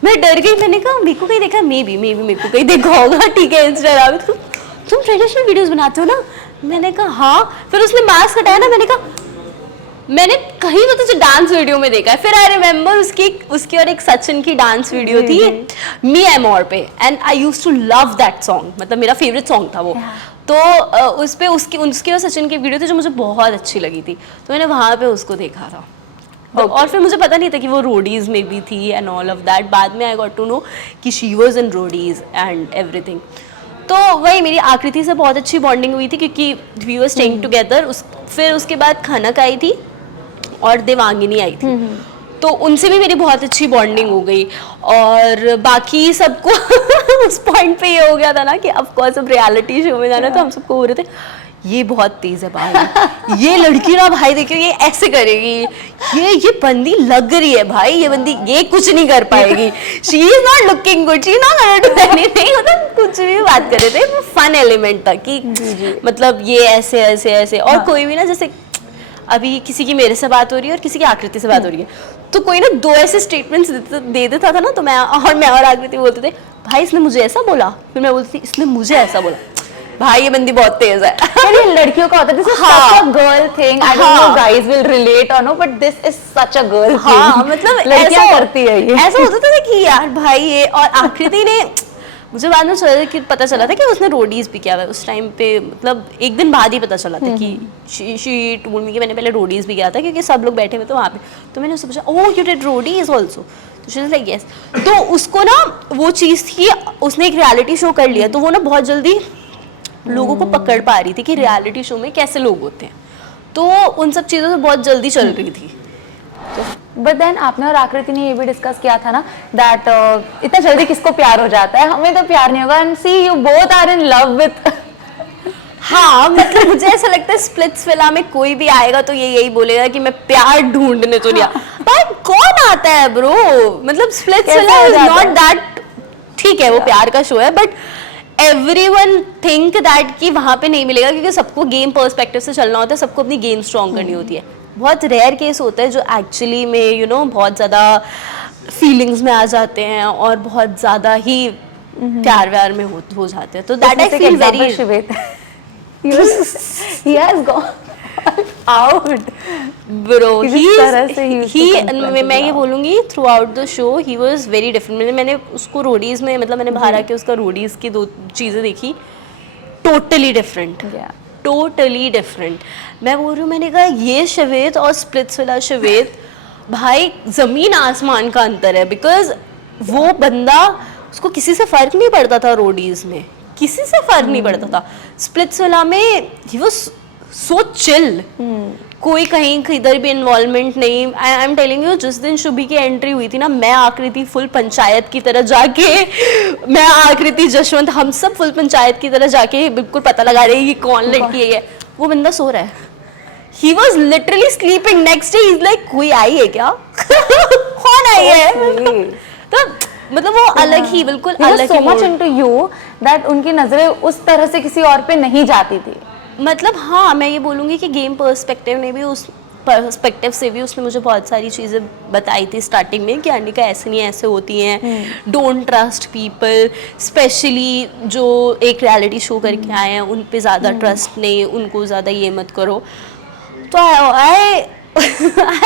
मैं डर गई, मैंने कहा मेरे को कहीं देखा, मे बी मेरे को कहीं देखा होगा. ठीक है, इंस्टाग्राम में तुम ट्रेडिशनल वीडियोस बनाते हो ना. मैंने कहा हाँ. फिर उसने मास्क हटाया ना, मैंने कहा मैंने कहीं तो तुझे डांस वीडियो में देखा है. फिर आई रिमेंबर उसकी और एक सचिन की डांस वीडियो थी मी एम और पे, and I used to love that song, मतलब मेरा फेवरेट सॉन्ग था वो. तो उस पे उसकी और सचिन की वीडियो थी जो मुझे बहुत अच्छी लगी थी, तो मैंने वहाँ पे उसको देखा था. और फिर मुझे पता नहीं था कि वो रोडीज में भी थी एंड ऑल ऑफ दैट. बाद में आई गॉट टू नो कि she was in Roadies and everything. तो वही मेरी आकृति से बहुत अच्छी बॉन्डिंग हुई थी क्योंकि वी वर स्टेइंग टुगेदर। फिर उसके बाद खनक आई थी और देवांगिनी आई थी, तो उनसे भी मेरी बहुत अच्छी बॉन्डिंग हो गई। और बाकी सबको उस पॉइंट पे ये हो गया था ना कि ऑफ कोर्स अब रियलिटी शो में जाना, तो हम सबको हो रहे थे ये बहुत तेज है भाई, ये लड़की ना भाई देखियो ये ऐसे करेगी, ये बंदी लग रही है भाई, ये बंदी ये कुछ नहीं कर पाएगी, she is not looking good, she is not gonna do anything. मतलब कुछ भी बात कर रहे थे, वो फन एलिमेंट था कि मतलब ये ऐसे ऐसे ऐसे। और कोई भी ना, जैसे अभी किसी की मेरे से बात हो रही है और किसी की आकृति से बात हो रही है, तो कोई ना दो ऐसे स्टेटमेंट्स दे देता था ना, तो मैं और आकृति बोलते थे भाई इसने मुझे ऐसा बोला, फिर मैं बोलती थी इसने मुझे ऐसा बोला, भाई ये बंदी बहुत तेज है। ये लड़कियों का होता है, this is such a girl thing, I don't know guys will relate और no, but this is such a girl thing. हाँ मतलब लड़कियां करती है ये, ऐसा होता था कि यार भाई ये। और आकृति ने मुझे बाद में पता चला था कि उसने रोडीज भी किया हुआ है उस टाइम पे, मतलब एक दिन बाद ही पता चला था कि शी टोल्ड मी कि मैंने पहले रोडीज भी किया था, क्योंकि सब लोग बैठे हुए थे वहाँ पे, तो मैंने उससे पूछा oh you did Roadies also, तो शी वाज लाइक यस। तो उसको ना वो चीज़ थी, उसने एक रियलिटी शो कर लिया, तो वो ना बहुत जल्दी लोगों को पकड़ पा रही थी कि रियलिटी शो में कैसे लोग होते हैं, तो उन सब चीज़ों से बहुत जल्दी चल रही थी। बट देन आपने और आकृति ने ये भी डिस्कस किया था ना दैट इतना जल्दी किसको प्यार हो जाता है, हमें तो प्यार नहीं होगा, and see you both are in love with. हाँ मतलब मुझे ऐसा लगता है स्प्लिट्सविला में कोई भी आएगा तो ये यही बोलेगा कि मैं प्यार ढूंढने तो नहीं भाई कौन आता है ब्रो, मतलब स्प्लिट्सविला इज नॉट दैट, ठीक है वो प्यार का शो है, बट एवरीवन थिंक दैट कि वहां पे नहीं मिलेगा, क्योंकि सबको गेम पर्सपेक्टिव से चलना होता है, सबको अपनी गेम स्ट्रॉन्ग करनी होती है। बहुत रेयर केस होता है जो एक्चुअली में यू नो बहुत ज़्यादा फीलिंग्स में आ जाते हैं और बहुत ज़्यादा ही प्यार व्यार में हो जाते हैं, तो that I feel very Shivet he has gone out bro, मैं ये ये बोलूंगी through out the show he was very different. मैंने उसको रोडीज में, मतलब मैंने बाहर आके उसका रोडीज की दो चीज़ें देखी, टोटली डिफरेंट, टोटली डिफरेंट। मैं बोल रही हूँ, मैंने कहा ये शवेत और स्प्लिट्सविला शवेत भाई ज़मीन आसमान का अंतर है, बिकॉज वो बंदा उसको किसी से फ़र्क नहीं पड़ता था, रोडीज में किसी से फ़र्क नहीं पड़ता था, स्प्लिट्सविला में ही वाज सो चिल, कोई कहीं किधर भी इन्वॉल्वमेंट नहीं। आई एम टेलिंग यू, जिस दिन शुभी की एंट्री हुई थी ना, मैं आकृति फुल पंचायत की तरह जाके, मैं आकृति जशवंत हम सब फुल पंचायत की तरह जाके बिल्कुल पता लगा रही है कि कौन लड़की है। वो बंदा सो रहा है, he was literally sleeping, next day is like कोई आई है क्या कौन आई है तो मतलब वो अलग ही, बिल्कुल अलग ही। so much into you that उनकी नजरें उस तरह से किसी और पे नहीं जाती थी। मतलब हाँ, मैं ये बोलूँगी कि गेम पर्सपेक्टिव ने भी, उस पर्सपेक्टिव से भी उसने मुझे बहुत सारी चीज़ें बताई थी स्टार्टिंग में कि अनिका ऐसे नहीं ऐसे होती हैं, डोंट ट्रस्ट पीपल, स्पेशली जो एक रियलिटी शो करके आए हैं उन पे ज़्यादा ट्रस्ट नहीं, उनको ज़्यादा ये मत करो। तो I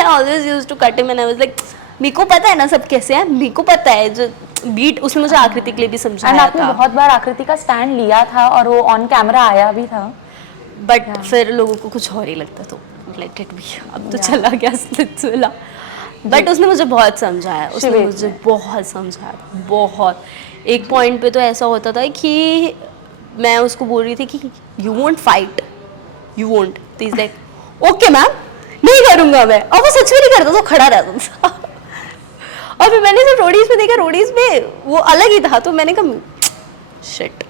always used to cut him and I was like मेरे को पता है ना सब कैसे हैं, मेरे को पता है, जो बीट उसने मुझे आकृति के लिए भी समझाया था। बहुत बार आकृति का स्टैंड लिया था और वो ऑन कैमरा आया भी था, बट फिर लोगों को कुछ और ही लगता, तो लेट इट बी, अब तो चला गया स्प्लिट्सविला। बट उसने मुझे बहुत समझाया, उसने मुझे बहुत समझाया, बहुत। एक पॉइंट पे तो ऐसा होता था कि मैं उसको बोल रही थी कि you won't fight, you won't, तो इज लाइक ओके मैम नहीं करूँगा मैं, और वो सच में नहीं करता, तो खड़ा रहता था। और फिर मैंने जब रोडीज में देखा, रोडीज में वो अलग ही था, तो मैंने कहा शिट,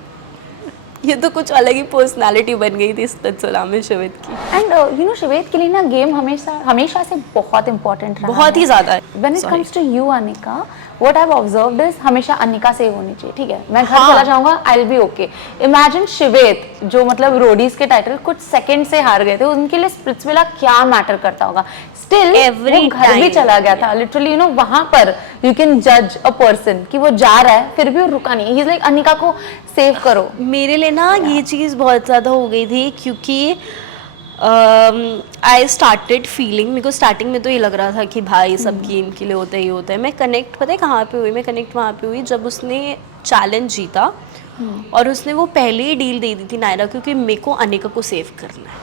ये तो कुछ अलग ही पर्सनालिटी बन गई थी स्प्लिट्सविला में शवेत की। एंड यू नो शवेत के लिए ना गेम हमेशा से बहुत इंपॉर्टेंट रहा, बहुत ही ज्यादा। When it comes to you Anika, what I have observed is हमेशा अनिका से होनी चाहिए, ठीक है, मैं घर चला जाऊंगा I will be okay. Imagine Shvet जो मतलब रोडीज के टाइटल कुछ सेकंड से हार गए थे, उनके लिए स्प्लिट्सविला क्या मैटर करता होगा, स्टिल वो घर भी चला गया था लिटरली, यू नो वहां पर यू कैन जज अ पर्सन कि वो जा रहा है फिर भी वो रुका नहीं, ही इज लाइक अनिका को सेव करो। मेरे लिए ना ये चीज़ बहुत ज़्यादा हो गई थी, क्योंकि आई स्टार्टेड फीलिंग, मेरे को स्टार्टिंग में तो ये लग रहा था कि भाई सब गेम के लिए होता ही होता है। मैं कनेक्ट पता है कहाँ पे हुई, मैं कनेक्ट वहाँ पे हुई जब उसने चैलेंज जीता और उसने वो पहले ही डील दे दी थी नायरा, क्योंकि मेरे को अनिका को सेव करना है।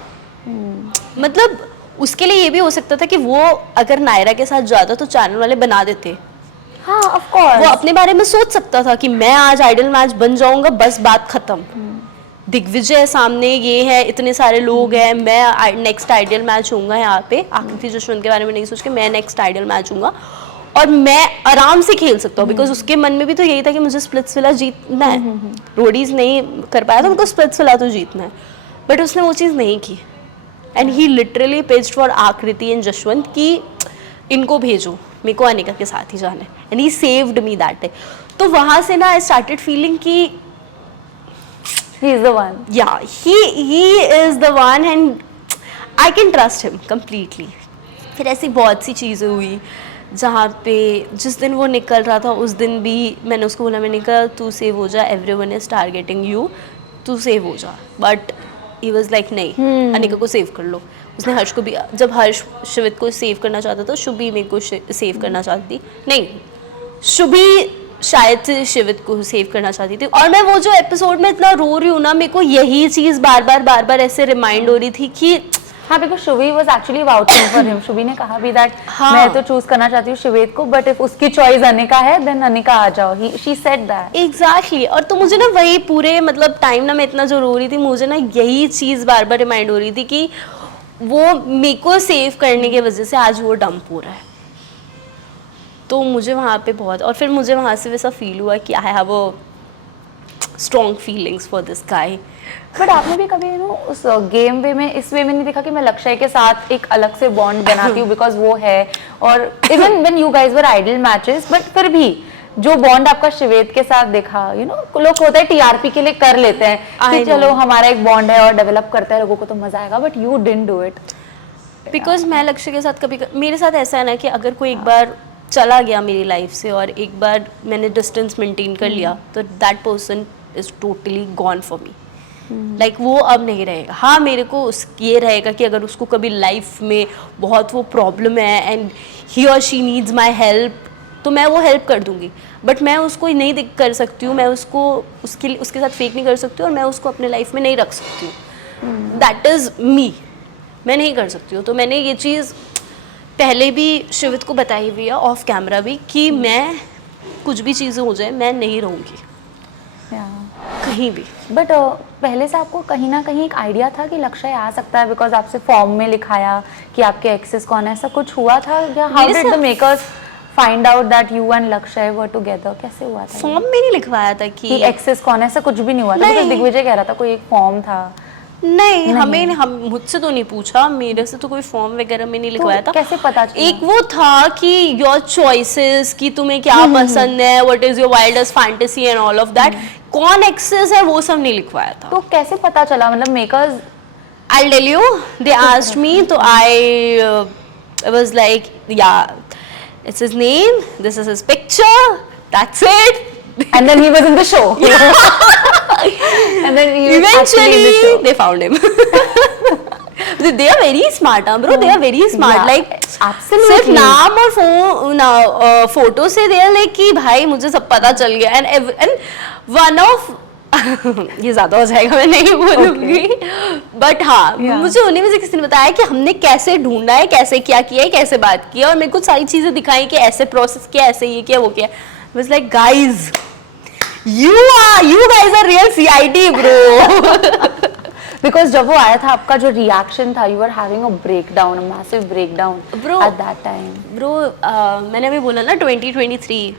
मतलब उसके लिए ये भी हो सकता था कि वो अगर नायरा के साथ जाता तो चैनल वाले बना देते हाँ ऑफ कोर्स। वो अपने बारे में सोच सकता था कि मैं आज आइडल मैच बन जाऊंगा, बस बात खत्म। दिग्विजय है सामने, ये है, इतने सारे लोग हैं, मैं नेक्स्ट आइडल मैच होऊंगा यहाँ पे। आकृति जसवंत के बारे में नहीं सोच के मैं नेक्स्ट आइडल मैच होऊंगा और मैं आराम से खेल सकता हूँ, बिकॉज उसके मन में भी तो यही था कि मुझे स्प्लिट्सविला जीतना है। रोडीज नहीं कर पाया था, उनको स्प्लिट्सविला तो जीतना है, बट उसने वो चीज़ नहीं की। And he literally pitched for आकृति एंड जसवंत कि इनको भेजो, मेरे को अनिका के साथ ही जाना है, and he saved me that day. तो वहाँ से ना आई स्टार्टेड फीलिंग कि he is the one. yeah he is the one and I can trust him completely। फिर ऐसी बहुत सी चीज़ें हुई जहाँ पे जिस दिन वो निकल रहा था उस दिन भी मैंने उसको बोला, मैंने कहा तू सेव हो जा, everyone is targeting you, तू सेव हो जा। बट he was like नहीं, अनिका को सेव कर लो। उसने हर्ष को भी, जब हर्ष शिवित को सेव करना चाहता था, शुभी मेरे को सेव करना चाहती थी, नहीं शुभी शायद से शिवित को सेव करना चाहती थी। और मैं वो जो एपिसोड में इतना रो रही हूँ ना, मेरे को यही चीज़ बार बार ऐसे रिमाइंड हो रही थी कि हाँ, because Shubhi was actually vouching for him. Shubhi ने कहा भी दैट हाँ। मैं तो चूज करना चाहती हूँ शिवेत को, बट इफ उसकी चॉइस अनिका है देन अनिका आ जाओ। She said that exactly. और तो मुझे ना वही पूरे मतलब टाइम ना मैं इतना जो रो रही थी, मुझे ना यही चीज़ बार बार रिमाइंड हो रही थी कि वो मेरे को सेव करने की वजह से आज वो डंप हो रहा है। तो मुझे वहाँ पे बहुत, और फिर मुझे वहाँ से वैसा फील हुआ कि I have a strong feelings for this guy. But आपने भी कभी उस गेम वे में इस वे में नहीं देखा कि मैं लक्ष्य के साथ एक अलग से बॉन्ड बनाती हूँ बिकॉज वो है, और even when you guys were ideal matches, but फिर भी जो बॉन्ड आपका शिवेत के साथ देखा, लोग होता है टीआरपी के लिए कर लेते हैं कि चलो हमारा एक बॉन्ड है और डेवलप करता है, लोगों को तो मजा आएगा, but you didn't do it. Because मैं लक्ष्य के साथ मेरे साथ ऐसा है ना कि अगर कोई एक बार चला गया मेरी लाइफ से और एक बार मैंने डिस्टेंस मेंटेन कर लिया, तो that person is totally gone for me. Like वो अब नहीं रहेगा। हाँ, मेरे को ये रहेगा कि अगर उसको कभी लाइफ में बहुत वो प्रॉब्लम है एंड ही और शी नीड्स माई हेल्प, तो मैं वो हेल्प कर दूंगी, बट मैं उसको नहीं कर सकती हूँ, मैं उसको उसके साथ फेक नहीं कर सकती हूँ, और मैं उसको अपने लाइफ में नहीं रख सकती हूँ। दैट इज़ मी, मैं नहीं कर सकती हूँ। तो मैंने ये चीज़ पहले भी शिवित को बताई हुई है, ऑफ कैमरा भी, कि मैं कुछ भी चीज़ें हो जाए मैं नहीं रहूँगी कहीं भी। बट पहले से आपको कहीं ना कहीं एक आइडिया था कि लक्ष्य आ सकता है, बिकॉज आपसे फॉर्म में लिखाया कि आपके एक्सेस कौन है, ऐसा कुछ हुआ था या how did the makers find out that you and लक्ष्य वर टुगेदर? कैसे हुआ था? फॉर्म में नहीं लिखवाया था कि एक्सेस कौन है, ऐसा कुछ भी नहीं हुआ था? बिकॉज दिग्विजय कह रहा था कोई एक फॉर्म था। नहीं, हम मुझसे तो नहीं पूछा, मेरे से तो कोई फॉर्म वगैरह में नहीं लिखवाया था। कैसे पता चला? एक वो था कि योर चॉइसेस, कि तुम्हें क्या पसंद है, what is your wildest fantasy and all of that. कौन एक्सेस है वो सब नहीं लिखवाया था। तो कैसे पता चला? मतलब makers, I'll tell you, they asked me, तो I was like, yeah, it's his name, this is his picture, that's it. and then he was in the show. And then he was actually in the show. Eventually they found him. They are very smart, bro. They are very smart. Yeah, like absolutely. सिर्फ नाम और photo से they are like कि भाई मुझे सब पता चल गया। and one of ये ज्यादा हो जाएगा, मैं नहीं बोलूंगी, बट हाँ, मुझे उन्हीं में से किसी ने बताया कि हमने कैसे ढूंढा है, कैसे क्या किया है, कैसे बात की, और मेरे को सारी चीजें दिखाई कि ऐसे प्रोसेस किया, ऐसे ये किया, वो किया। I was like, guys, you guys are real CID, bro. Because जब वो आया था, आपका जो रिएक्शन था, you were having a breakdown, a massive breakdown bro, at that time. Bro, मैंने अभी बोला ना 2023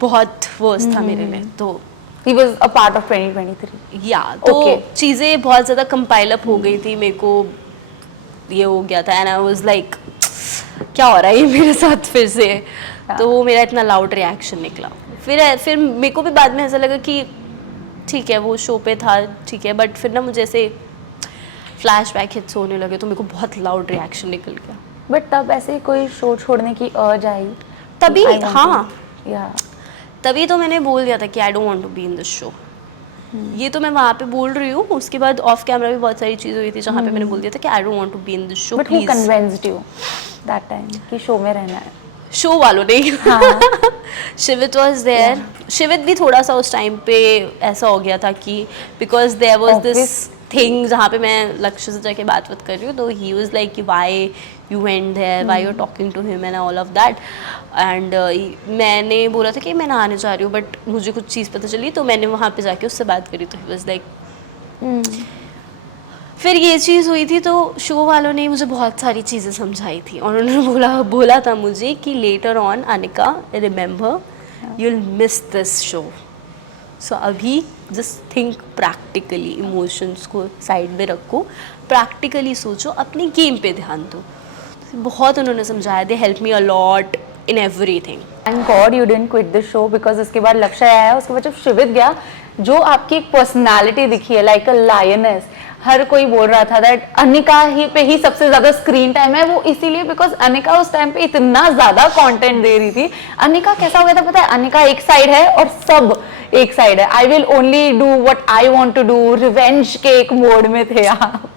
बहुत वर्स था मेरे लिए, तो He was a part of 2023. या तो चीज़ें बहुत ज़्यादा कंपाइल अप हो गई थी, मेरे को ये हो गया था, एंड आई वाज लाइक क्या हो रहा है ये मेरे साथ फिर से। तो वो मेरा इतना लाउड रिएक्शन निकला। फिर मेरे को भी बाद में ऐसा लगा कि ठीक है वो शो पे था, ठीक है, बट फिर ना मुझे ऐसे फ्लैशबैक हिट्स होने लगे, तो मेरे को बहुत लाउड रिएक्शन निकल गया। बट तब ऐसे कोई शो छोड़ने की अर्ज आई तभी? हाँ, या तभी तो मैंने बोल दिया था कि I don't want to be in this show. ये तो मैं वहाँ पे बोल रही हूँ, उसके बाद ऑफ कैमरा भी बहुत सारी चीज़ें हुई थी जहाँ पे मैंने बोल दिया था कि I don't want to be in this show. But who convinced you that time कि शो में रहना है? शो वालों ने। हाँ। शिवित वाज देयर। शिवित भी थोड़ा सा उस टाइम पे ऐसा हो गया था कि because there was this thing जहाँ पे मैं लक्ष्य से जाके बात कर रही हूँ, तो ही वाज लाइक कि why you went there, why you are talking to him and all of that. And मैंने बोला था कि मैं नहाने जा रही हूँ, बट मुझे कुछ चीज़ पता चली तो मैंने वहाँ पे जाके उससे बात करी, तो ही वाज लाइक फिर ये चीज़ हुई थी। तो शो वालों ने मुझे बहुत सारी चीज़ें समझाई थी और उन्होंने बोला था मुझे कि later on Anika remember you will miss this show, so अभी जस्ट थिंक प्रैक्टिकली, इमोशंस को साइड में रखो, प्रैक्टिकली सोचो, अपनी गेम पे ध्यान दो। बहुत उन्होंने समझाया, they help me a lot in everything. Thank God you didn't quit the show, because उसके बाद लक्ष्य आया, उसके बाद जब शिवित गया, जो आपकी एक पर्सनालिटी दिखी है लाइक अ लायनेस, हर कोई बोल रहा था दैट अनिका ही पे ही सबसे ज्यादा स्क्रीन टाइम है। वो इसीलिए बिकॉज अनिका उस टाइम पे इतना ज्यादा कंटेंट दे रही थी। अनिका कैसा हो गया था पता है, अनिका एक साइड है और सब एक साइड है। I will only do what I want to do, revenge के एक मोड में थे आप।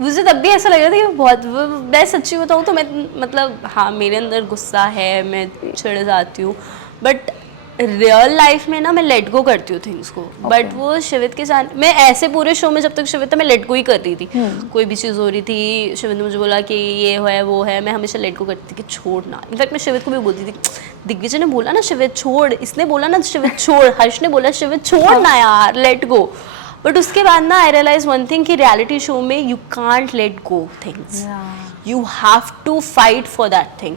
मुझे तब भी ऐसा लग रहा था कि बहुत, मैं सच्ची बताऊँ तो मैं मतलब हाँ मेरे अंदर गुस्सा है, मैं चिढ़ जाती हूँ, बट रियल लाइफ में ना मैं लेट गो करती हूँ थिंग्स को। बट वो शिवित के साथ मैं ऐसे पूरे शो में जब तक शिवित था मैं लेट गो ही कर रही थी। कोई भी चीज़ हो रही थी, शिवित ने मुझे बोला कि ये है वो है, मैं हमेशा लेट गो करती थी कि छोड़ना। इनफैक्ट मैं शिवित को भी बोलती थी, दिग्विजय ने बोला ना शिवित छोड़, इसने बोला ना शिवित छोड़, हर्ष ने बोला शिवित छोड़ ना यार, लेट गो। बट उसके बाद ना आई रियलाइज वन थिंग कि रियलिटी शो में you can't let go things, you have to fight for that thing.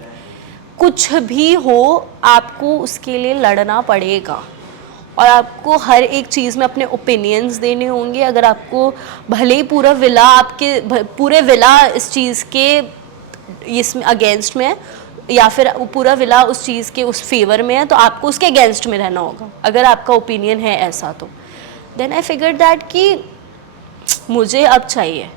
कुछ भी हो आपको उसके लिए लड़ना पड़ेगा और आपको हर एक चीज़ में अपने ओपिनियंस देने होंगे। अगर आपको भले ही पूरा विला आपके पूरे विला इस चीज़ के इसमें अगेंस्ट में है या फिर पूरा विला उस चीज़ के उस फेवर में है, तो आपको उसके अगेंस्ट में रहना होगा। अगर आपका ओपिनियन है ऐसा, तो देन आई फिगर दैट कि मुझे अब चाहिए,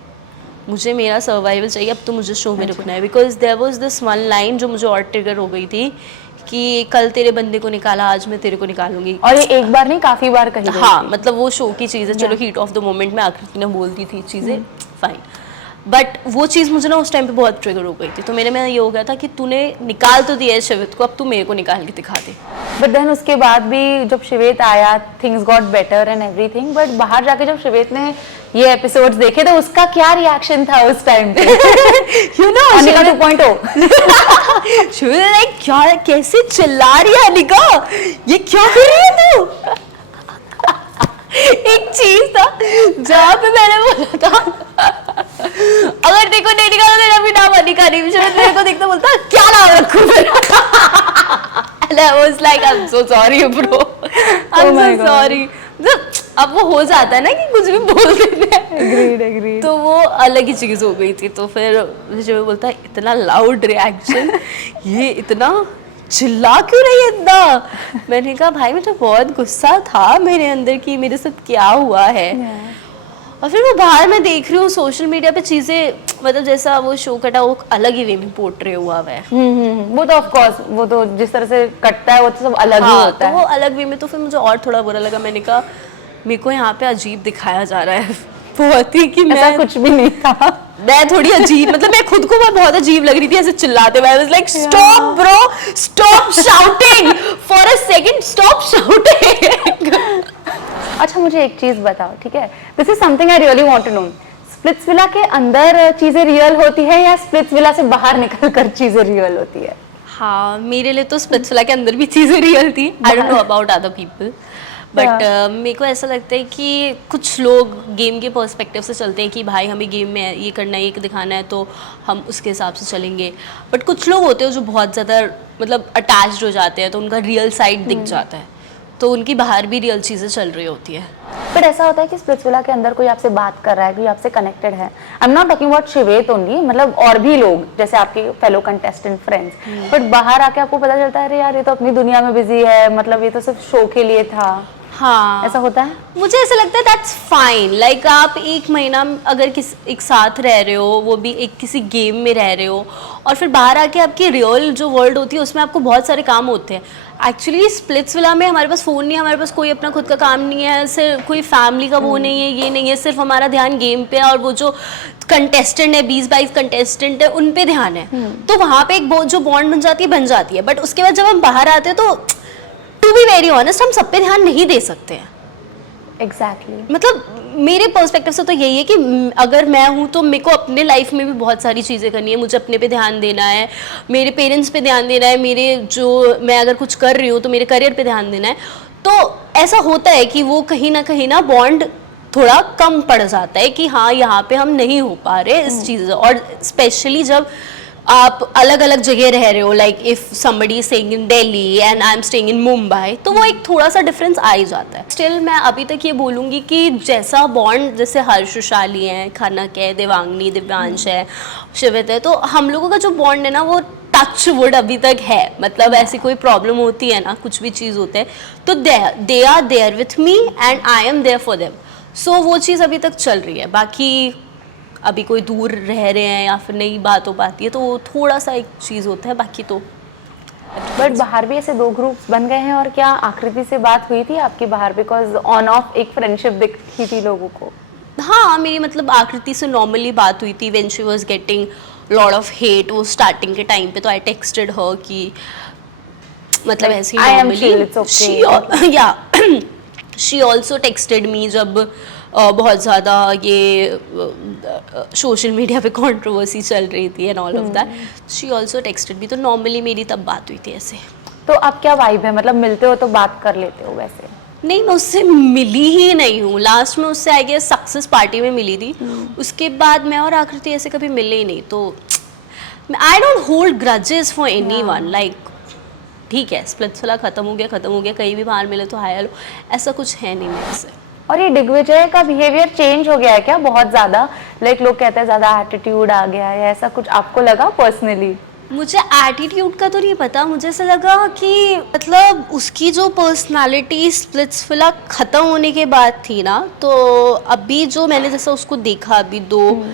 मुझे मेरा सर्वाइवल चाहिए, अब तो मुझे शो में रुकना है। Because there was this one line जो मुझे और ट्रिगर हो गई थी कि कल तेरे बंदे को निकाला, आज मैं तेरे को निकालूंगी। और ये एक बार नहीं काफी बार कही गई हाँ थी। मतलब वो शो की चीज़ है, चलो हीट ऑफ द मोमेंट में आकृति ने बोलती थी चीज़ें, फाइन, बट वो चीज़ मुझे ना उस टाइम पे बहुत ट्रिगर हो गई थी। तो मेरे में ये हो गया था कि तूने निकाल तो दिया है शिवित को, अब तू मेरे को निकाल के दिखा दे। बट देन उसके बाद भी जब शिवेत आया, things got better and everything. But बाहर जाके जब शिवेत ने ये एपिसोड्स देखे तो उसका क्या रिएक्शन था उस टाइम पे? यू नो अनिका 2.0 शिवित लाइक क्या, कैसे चिल्ला रही है अनिका, ये क्या कर रही है तू? एक चीज था जहाँ पे मैंने बोला था अगर देखो नहीं निकाला तेरा भी नाम अनिका नहीं, शिवित मेरे को देखता बोलता क्या नाम रखूं फिर? And I was like, I'm so sorry bro, I'm so sorry। अब वो हो जाता है ना कि कुछ भी बोल देते हैं। Agreed। तो वो अलग ही चीज़ हो गई थी। तो फिर मुझे बोलता है इतना लाउड रिएक्शन, ये इतना चिल्ला क्यों रही है इतना? मैंने कहा भाई मुझे बहुत गुस्सा था मेरे अंदर कि मेरे साथ क्या हुआ है। और फिर वो बाहर मैं देख रही हूँ सोशल मीडिया पे चीज़ें, मतलब जैसा वो शो कटा वो अलग ही वे में पोर्ट्रे हुआ है। वो तो ऑफ कोर्स, वो तो जिस तरह से कटता है वो तो सब अलग ही होता तो है। वो अलग वे में, तो फिर मुझे और थोड़ा बुरा लगा। मैंने कहा मेरे को यहाँ पे अजीब दिखाया जा रहा है बहुत ही, कि ऐसा कुछ भी नहीं था। मैं थोड़ी अजीब, मतलब मैं खुद को बहुत अजीब लग रही थी ऐसे चिल्लाते हुए। I was like stop bro, stop shouting for a second, stop shouting। अच्छा मुझे एक चीज बताओ, ठीक है, this is something I really want to know. Splitsvilla के अंदर चीजें रियल होती है या स्प्लिट्स विला से बाहर निकल कर चीजें रियल होती है? हाँ मेरे लिए तो स्प्लिट्स विला के अंदर भी चीज़ें रियल थी। आई don't know about other people, but मेरे को ऐसा लगता है कि कुछ लोग गेम के पर्सपेक्टिव से चलते हैं कि भाई हमें गेम में ये करना है, ये दिखाना है, तो हम उसके हिसाब से चलेंगे। बट कुछ लोग होते हैं जो बहुत ज़्यादा मतलब अटैच्ड हो जाते हैं, तो उनका रियल साइड दिख जाता है, तो उनकी बाहर भी रियल चीज़ें चल रही होती है। बट ऐसा होता है कि स्प्लिट्स विला के अंदर कोई आपसे बात कर रहा है, कोई आपसे कनेक्टेड है। I am not talking about Shivet only, मतलब और भी लोग जैसे आपके फेलो कंटेस्टेंट फ्रेंड्स, बट बाहर आके आपको पता चलता है अरे यार ये तो अपनी दुनिया में बिजी है, मतलब ये तो सिर्फ शो के लिए था। हाँ ऐसा होता है। मुझे ऐसा लगता है दैट्स फाइन। लाइक आप एक महीना अगर एक साथ रह रहे हो, वो भी एक किसी गेम में रह रहे हो, और फिर बाहर आके आपकी रियल जो वर्ल्ड होती है उसमें आपको बहुत सारे काम होते हैं। एक्चुअली स्प्लिट्स विला में हमारे पास फ़ोन नहीं है, हमारे पास कोई अपना खुद का काम नहीं है, सिर्फ कोई फैमिली का वो नहीं है, ये नहीं है, सिर्फ हमारा ध्यान गेम पे है और वो जो कंटेस्टेंट है 20-22 कंटेस्टेंट है उन पे ध्यान है। तो वहाँ पे एक जो बॉन्ड बन जाती है। बट उसके बाद जब हम बाहर आते हैं तो टू बी वेरी ऑनेस्ट हम सब पे ध्यान नहीं दे सकते हैं। एग्जैक्टली मतलब मेरे पर्सपेक्टिव से तो यही है कि अगर मैं हूँ तो मेरे को अपने लाइफ में भी बहुत सारी चीज़ें करनी है, मुझे अपने पे ध्यान देना है, मेरे पेरेंट्स पे ध्यान देना है, मेरे जो मैं अगर कुछ कर रही हूँ तो मेरे करियर पे ध्यान देना है। तो ऐसा होता है कि वो कहीं ना बॉन्ड थोड़ा कम पड़ जाता है कि हाँ यहाँ पे हम नहीं हो पा रहे इस चीज़ से। और स्पेशली जब आप अलग अलग जगह रह रहे हो, like if somebody staying in Delhi and I am staying in Mumbai, तो वो एक थोड़ा सा डिफरेंस आ ही जाता है। स्टिल मैं अभी तक ये बोलूँगी कि जैसा बॉन्ड जैसे हर्ष शाली है, खनक है, देवांगनी, दिव्यांश है, शिवित है, तो हम लोगों का जो बॉन्ड है ना वो टच वुड अभी तक है। मतलब ऐसी कोई प्रॉब्लम होती है ना, कुछ भी चीज़ होते हैं तो they are there with me and I am there for them. So वो चीज़ अभी तक चल रही है। बाकी अभी कोई दूर रह रहे हैं या फिर नई बात हो पाती है तो वो थोड़ा सा एक चीज़ होता है, बाकी तो। बट बाहर भी ऐसे 2 ग्रुप्स बन गए हैं, और क्या आकृति से बात हुई थी आपकी बाहर? बिकॉज ऑन ऑफ एक फ्रेंडशिप दिखी थी लोगों को। हाँ, मेरी मतलब आकृति से नॉर्मली बात हुई थी when she was getting lot of hate वो स्टार्टिंग के टाइम पे। तो आई टेक्स्टेड हर कि मतलब ऐसे ही नॉर्मली या शी ऑल्सो टेक्स्टेड मी जब बहुत ज़्यादा ये सोशल मीडिया पे कंट्रोवर्सी चल रही थी and all of that. She also texted मी, तो नॉर्मली मेरी तब बात हुई थी ऐसे। तो अब क्या वाइब है, मतलब मिलते हो तो बात कर लेते हो वैसे? नहीं, मैं उससे मिली ही नहीं हूँ। लास्ट में उससे आई गेस सक्सेस पार्टी में मिली थी। उसके बाद मैं और आकृति ऐसे कभी मिले ही नहीं। तो I don't hold grudges for anyone. Like ठीक है, स्प्लिट्सविला खत्म हो गया, कहीं भी बाहर मिले तो हाय हेलो, ऐसा कुछ है नहीं मेरे से। और ये दिग्विजय का बिहेवियर चेंज हो गया है क्या बहुत ज्यादा? लाइक लोग कहते हैं ज्यादा एटीट्यूड आ गया है, ऐसा कुछ आपको लगा पर्सनली? मुझे एटीट्यूड का तो नहीं पता, मुझे ऐसा लगा कि मतलब उसकी जो पर्सनालिटी स्प्लिट्सविला ख़त्म होने के बाद थी ना, तो अभी जो मैंने जैसा उसको देखा अभी दो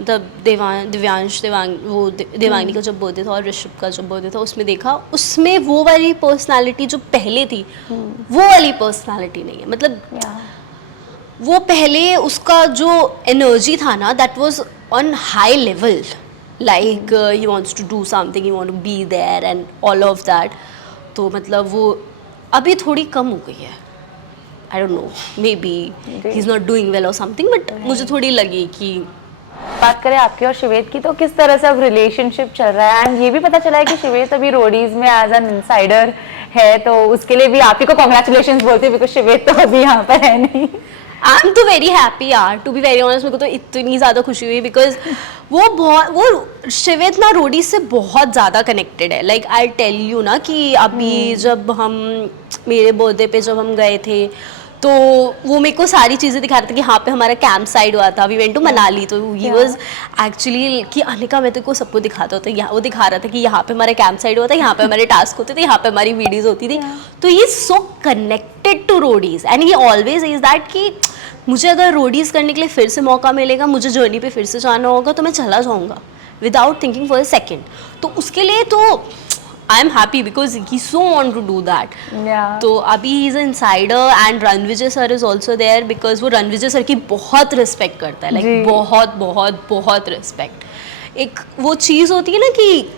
मतलब देवांगनी का जब बर्थडे था और ऋषभ का जब बर्थडे था उसमें देखा, उसमें वो वाली पर्सनालिटी जो पहले थी वो वाली पर्सनालिटी नहीं है। मतलब वो पहले उसका जो एनर्जी था ना that was on high level, like he wants to do something, he want to be there and all of that। तो मतलब वो अभी थोड़ी कम हो गई है। I don't know, maybe he's not doing well or something, but मुझे थोड़ी लगी कि। बात करें आपकी और शिवेत की, तो किस तरह से अब रिलेशनशिप चल रहा है? एंड ये भी पता चला है कि शिवेत अभी रोडीज में एज एन इनसाइडर है, तो उसके लिए भी आप ही को कॉन्ग्रेचुलेशंस बोलते हैं बिकॉज शिवेत तो अभी यहाँ पर है नहीं। आई एम तो वेरी हैप्पी यार, टू बी वेरी ऑनेस्ट। मेरे को तो इतनी ज़्यादा खुशी हुई बिकॉज वो शिवेत ना रोडी से बहुत ज़्यादा कनेक्टेड है। लाइक आई टेल यू ना कि अभी जब हम मेरे बर्थडे पे जब हम गए थे तो वो मेरे को सारी चीज़ें दिखा रहे थे कि यहाँ पे हमारा कैंप साइड हुआ था, वी वेंट टू मनाली। तो ही वाज एक्चुअली कि अनिका मैं तेको सबको दिखाता होता है, वो दिखा रहा था कि यहाँ पे हमारा कैंप साइड हुआ था, यहाँ पे हमारे टास्क होते थे, यहाँ पे हमारी वीडियोज़ होती थी। तो he is so connected to Roadies and he always is that कि मुझे अगर रोडीज़ करने के लिए फिर से मौका मिलेगा, मुझे जर्नी पे फिर से जाना होगा तो मैं चला जाऊँगा without thinking for a second. तो उसके लिए तो I am happy because he so want to do that. तो अभी he is insider and Ranvijay sir is also there because वो रणविजय सर की बहुत रिस्पेक्ट करता है, लाइक बहुत बहुत बहुत रिस्पेक्ट। एक वो चीज़ होती है ना कि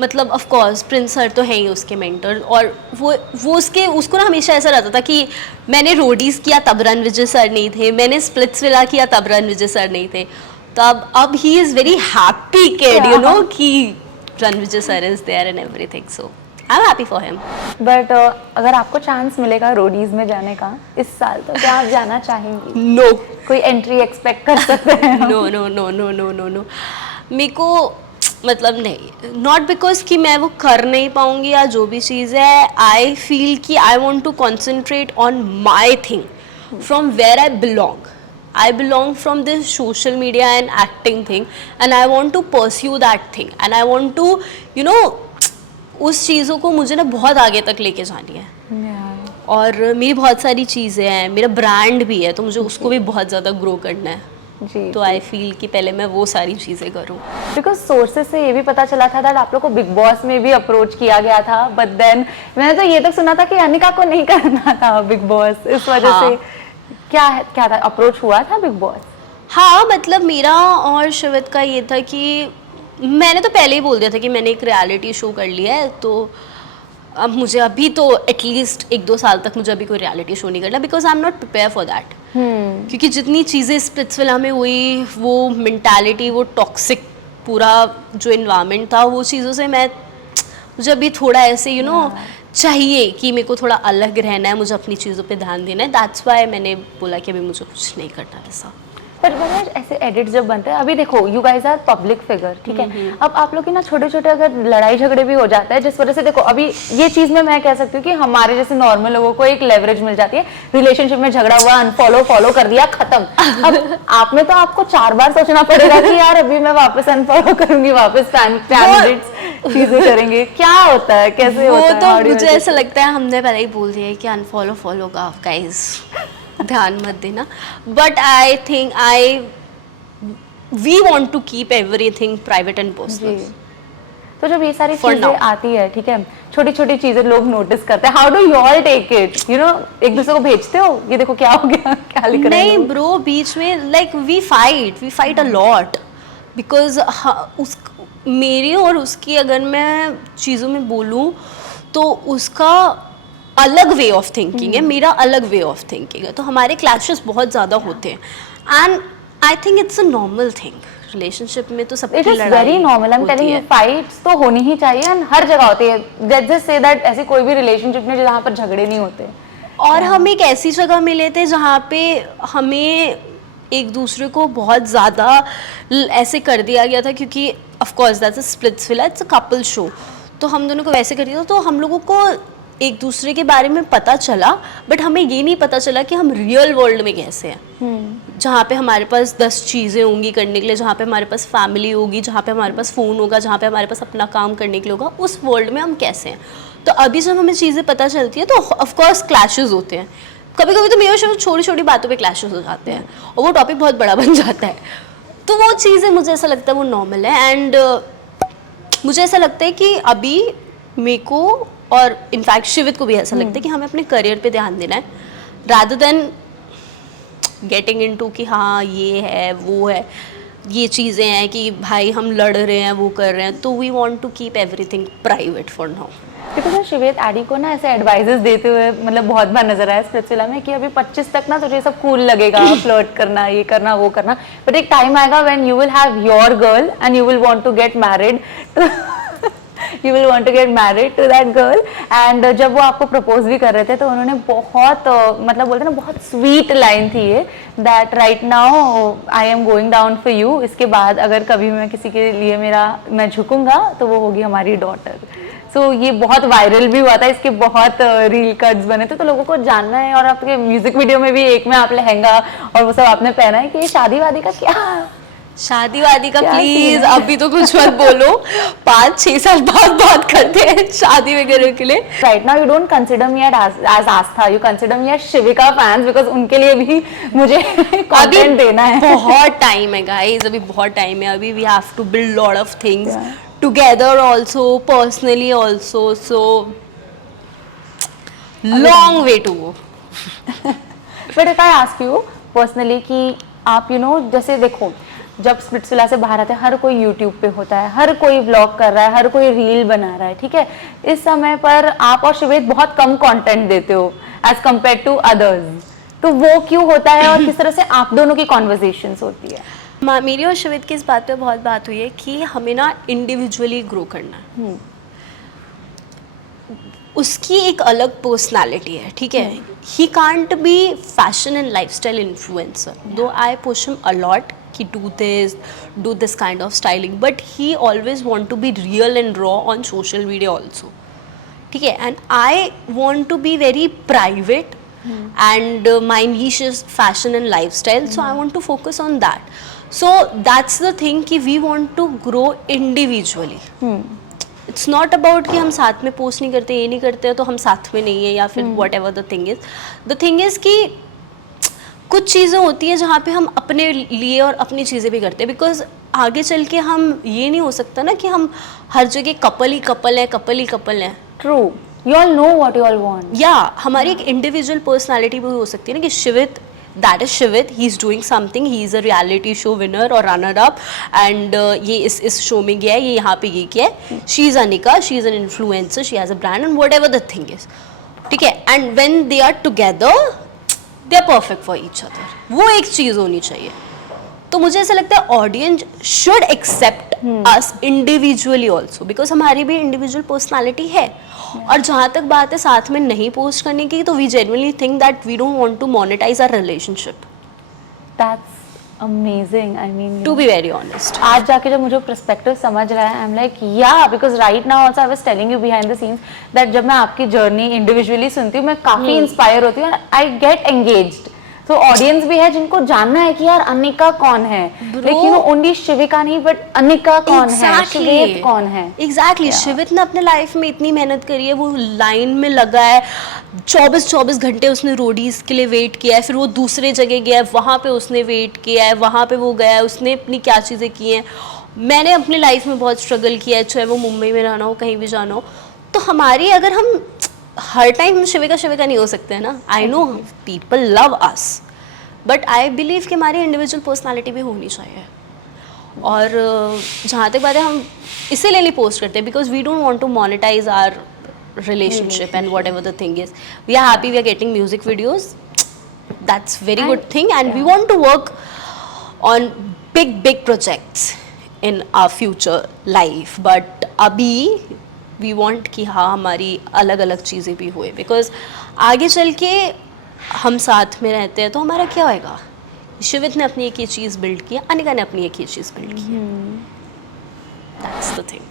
मतलब ऑफ कोर्स प्रिंस सर तो है ही उसके मेंटर, और वो उसको ना हमेशा ऐसा रहता था कि मैंने रोडीज़ किया तब रणविजय सर नहीं थे, मैंने स्प्लिट्सविला किया तब रणविजय सर नहीं थे। तो अब he is very happy kid you know कि Ranvijay sir is there and everything, so I am happy for him. But अगर आपको चांस मिलेगा रोडीज में जाने का इस साल, तो क्या आप जाना चाहेंगी? नो। कोई एंट्री एक्सपेक्ट कर सकते हैं? No no no no no no no, मेरे को मतलब नहीं, नॉट बिकॉज कि मैं वो कर नहीं पाऊंगी या जो भी चीज़ है। आई फील कि I want to concentrate on my thing from where I belong. I belong from this social media and acting thing and I want to pursue that thing and I want to you know उस चीज़ों को मुझे ना बहुत आगे तक लेके जानी है। और मेरी बहुत सारी चीज़ें हैं, मेरा ब्रांड भी है तो मुझे उसको भी बहुत ज़्यादा ग्रो करना है जी। तो आई फील कि पहले मैं वो सारी चीज़ें करूँ। बिकॉज सोर्सेज से ये भी पता चला था दैट आप लोग को बिग बॉस में भी अप्रोच किया गया था, बट देन मैंने तो ये तक सुना था कि अनिका को नहीं करना था बिग बॉस, इस वजह से क्या था, अप्रोच हुआ था बिग बॉस? हाँ, मतलब मेरा और शिवित का ये था कि मैंने तो पहले ही बोल दिया था कि मैंने एक रियलिटी शो कर लिया है, तो अब मुझे अभी तो एटलीस्ट 1-2 साल तक मुझे अभी कोई रियलिटी शो नहीं करना, because I am not prepare for that. क्योंकि जितनी चीज़ें स्प्लिट्सविला में हुई, वो मेंटालिटी, वो टॉक्सिक पूरा जो इन्वायरमेंट था, वो चीज़ों से मुझे अभी थोड़ा ऐसे चाहिए कि मेरे को थोड़ा अलग रहना है, मुझे अपनी चीज़ों पे ध्यान देना है। दैट्स वाई मैंने बोला कि अभी मुझे कुछ नहीं करना वैसा। पर यार ऐसे एडिट्स जब बनते हैं, अभी देखो you guys are public figure, ठीक है, अब आप लोग की ना छोटे छोटे अगर लड़ाई झगड़े भी हो जाता है, जिस वजह से देखो अभी ये चीज में मैं कह सकती हूँ कि हमारे जैसे नॉर्मल लोगों को एक लेवरेज मिल जाती है, रिलेशनशिप में झगड़ा हुआ, अनफॉलो फॉलो कर दिया, खत्म। अब आप में तो आपको 4 बार सोचना पड़ेगा कि यार अभी मैं वापस अनफॉलो करूंगी, वापस कैंडिडेट्स चीजें करेंगे, क्या होता है, कैसे होता है? वो तो मुझे ऐसा लगता है हमने पहले ही बोल दिया है कि अनफॉलो फॉलो गाइस ध्यान मत देना। But I think we want to keep everything private and personal. तो जब ये सारी चीजें आती है, ठीक है, छोटी छोटी चीजें लोग नोटिस करते हैं, how do you all take it? You know, एक दूसरे को भेजते हो ये देखो क्या हो गया, क्या लिख रहे हैं? नहीं ब्रो, बीच में like we fight a lot, because मेरी और उसकी अगर मैं चीज़ों में बोलूँ तो उसका अलग वे ऑफ थिंकिंग है, मेरा अलग वे ऑफ थिंकिंग है, तो हमारे क्लैशेस बहुत ज़्यादा होते हैं। And I think it's a normal thing, relationship में तो सबकी लड़ाई very normal. I am telling you, fights तो होनी ही चाहिए एंड हर जगह होती है। लेट्स जस्ट से दैट ऐसी कोई भी रिलेशनशिप नहीं जहाँ पर झगड़े नहीं होते। और हम एक ऐसी जगह मिले थे जहाँ पे हमें एक दूसरे को बहुत ज़्यादा ऐसे कर दिया गया था, क्योंकि of course that's a Splitsvilla, it's a couple show, तो हम दोनों को वैसे कर दिया था, तो हम लोगों को एक दूसरे के बारे में पता चला, बट हमें ये नहीं पता चला कि हम रियल वर्ल्ड में कैसे हैं, जहाँ पे हमारे पास 10 चीज़ें होंगी करने के लिए, जहाँ पे हमारे पास फैमिली होगी, जहाँ पे हमारे पास फ़ोन होगा, जहाँ पे हमारे पास अपना काम करने के लिए होगा, उस वर्ल्ड में हम कैसे हैं। तो अभी जब हमें चीज़ें पता चलती है तो ऑफकोर्स क्लैशेस होते हैं, कभी कभी तो मेरे और छोटी छोटी बातों पे क्लैशेस हो जाते हैं और वो टॉपिक बहुत बड़ा बन जाता है। तो वो चीज़ें मुझे ऐसा लगता है वो नॉर्मल है। एंड मुझे ऐसा लगता है कि अभी मेरे को और इनफैक्ट शिवित को भी ऐसा लगता है कि हमें अपने करियर पे ध्यान देना है, रादर देन गेटिंग इनटू कि हाँ ये है वो है, ये चीज़ें हैं कि भाई हम लड़ रहे हैं वो कर रहे हैं, तो we want to keep everything private for now. Because Shivet एडी को ना ऐसे एडवाइजेस देते हुए मतलब बहुत बार नजर आया स्प्लिट्सविला में कि अभी 25 तक ना तुझे सब कूल लगेगा, फ्लर्ट करना, ये करना वो करना, बट एक टाइम आएगा when you will have your girl and you will want to get married you will want to get married to that girl। and जब वो आपको प्रपोज भी कर रहे थे तो उन्होंने बहुत मतलब बोलते ना बहुत स्वीट लाइन थी ये, that right now I am going down for you, इसके बाद अगर कभी मैं किसी के लिए मैं झुकूंगा तो वो होगी हमारी डॉटर। सो ये बहुत वायरल भी हुआ था, इसके बहुत रील कट्स बने थे, तो लोगों को जानना है। और आपके म्यूजिक वीडियो में भी एक में आप लहंगा और वो सब आपने पहना है कि ये शादी वादी का क्या, शादी वादी का प्लीज अभी तो कुछ मत बोलो, 5-6 साल बाद बात करते हैं शादी वगैरह के लिए। Right now you don't consider me as Aastha, you consider me as Shivika fans, because उनके लिए भी मुझे कंटेंट देना है। बहुत टाइम है गाइस, अभी बहुत टाइम है, अभी we have to build lot of things together also, personally also, so long way to go. But if I ask you personally कि आप यू नो जैसे देखो जब स्प्लिट्सविला से बाहर आते हैं हर कोई यूट्यूब पे होता है, हर कोई व्लॉग कर रहा है, हर कोई रील बना रहा है, ठीक है, इस समय पर आप और शिवेत बहुत कम कंटेंट देते हो एज कम्पेयर टू अदर्स, तो वो क्यों होता है और किस तरह से आप दोनों की कॉन्वर्सेशंस होती है? मेरी और शिवित की इस बात पे बहुत बात हुई है कि हमें ना इंडिविजुअली ग्रो करना है। उसकी एक अलग पर्सनालिटी है, ठीक है, he can't be fashion and lifestyle influencer, though I push him a lot कि do this kind of styling, but he always want to be real and raw on social media also, ठीक है, and I want to be very private and my niche is fashion and lifestyle, so I want to focus on that, so that's the thing कि we want to grow individually। It's not about कि हम साथ में post नहीं करते, ये नहीं करते तो हम साथ में नहीं है, या फिर whatever the thing is कि कुछ चीज़ें होती है जहाँ पे हम अपने लिए और अपनी चीज़ें भी करते हैं, बिकॉज आगे चल के हम ये नहीं हो सकता ना कि हम हर जगह कपल ही कपल हैं। True, you all know what you all want. या हमारी एक इंडिविजुअल पर्सनालिटी भी हो सकती है ना कि Shivit that is Shivit, he is doing something, he is a reality show winner और रनर अप एंड ये इस शो में गया है, ये यहाँ पे ये किया है. She is Anika, she is an influencer, she has a brand and whatever the thing is. ठीक है, and when they are together they are perfect for each other. वो एक चीज होनी चाहिए. तो मुझे ऐसा लगता है audience should accept us individually also, because हमारी भी इंडिविजुअल पर्सनालिटी है. और जहाँ तक बात है साथ में नहीं पोस्ट करने की, तो we genuinely think that we don't want to monetise our relationship. That's amazing. I mean to be very honest, आज जाके जब मुझे पर्सपेक्टिव समझ रहा है, I am like yeah, because right now also I was telling you behind the scenes that जब मैं आपकी जर्नी इंडिविजुअली सुनती हूँ मैं काफी इंस्पायर होती हूँ, आई गेट एंगेज्ड. तो ऑडियंस भी है जिनको जानना है कि यार अनिका कौन है, लेकिन ओनली शिविका नहीं, बट अनिका कौन है, शिवित कौन है. एग्जैक्टली. शिवित ने अपने लाइफ में इतनी मेहनत करी है, वो लाइन में लगा है, 24 घंटे उसने रोडीज के लिए वेट किया है, फिर वो दूसरे जगह गया है, वहाँ पे उसने वेट किया है, वहाँ पे वो गया है, उसने अपनी क्या चीज़ें की हैं. मैंने अपनी लाइफ में बहुत स्ट्रगल किया है, चाहे वो मुंबई में रहना हो, कहीं भी जाना हो. तो हमारी, अगर हम हर टाइम हम शिविका नहीं हो सकते हैं ना. I know people love us, but I believe कि हमारी इंडिविजुअल पर्सनालिटी भी होनी चाहिए. और जहाँ तक बात है, हम इसीलिए नहीं पोस्ट करते because we don't want to monetise our relationship and whatever the thing is. We are happy we are getting music videos. That's very good thing, and we want to work on big projects in our future life. But अभी we want कि हाँ हमारी अलग अलग चीज़ें भी हुए, because आगे चल के हम साथ में रहते हैं तो हमारा क्या होएगा. शिवित ने अपनी एक ये चीज़ बिल्ड की, अनिका ने अपनी एक ये चीज़ बिल्ड की. That's the thing.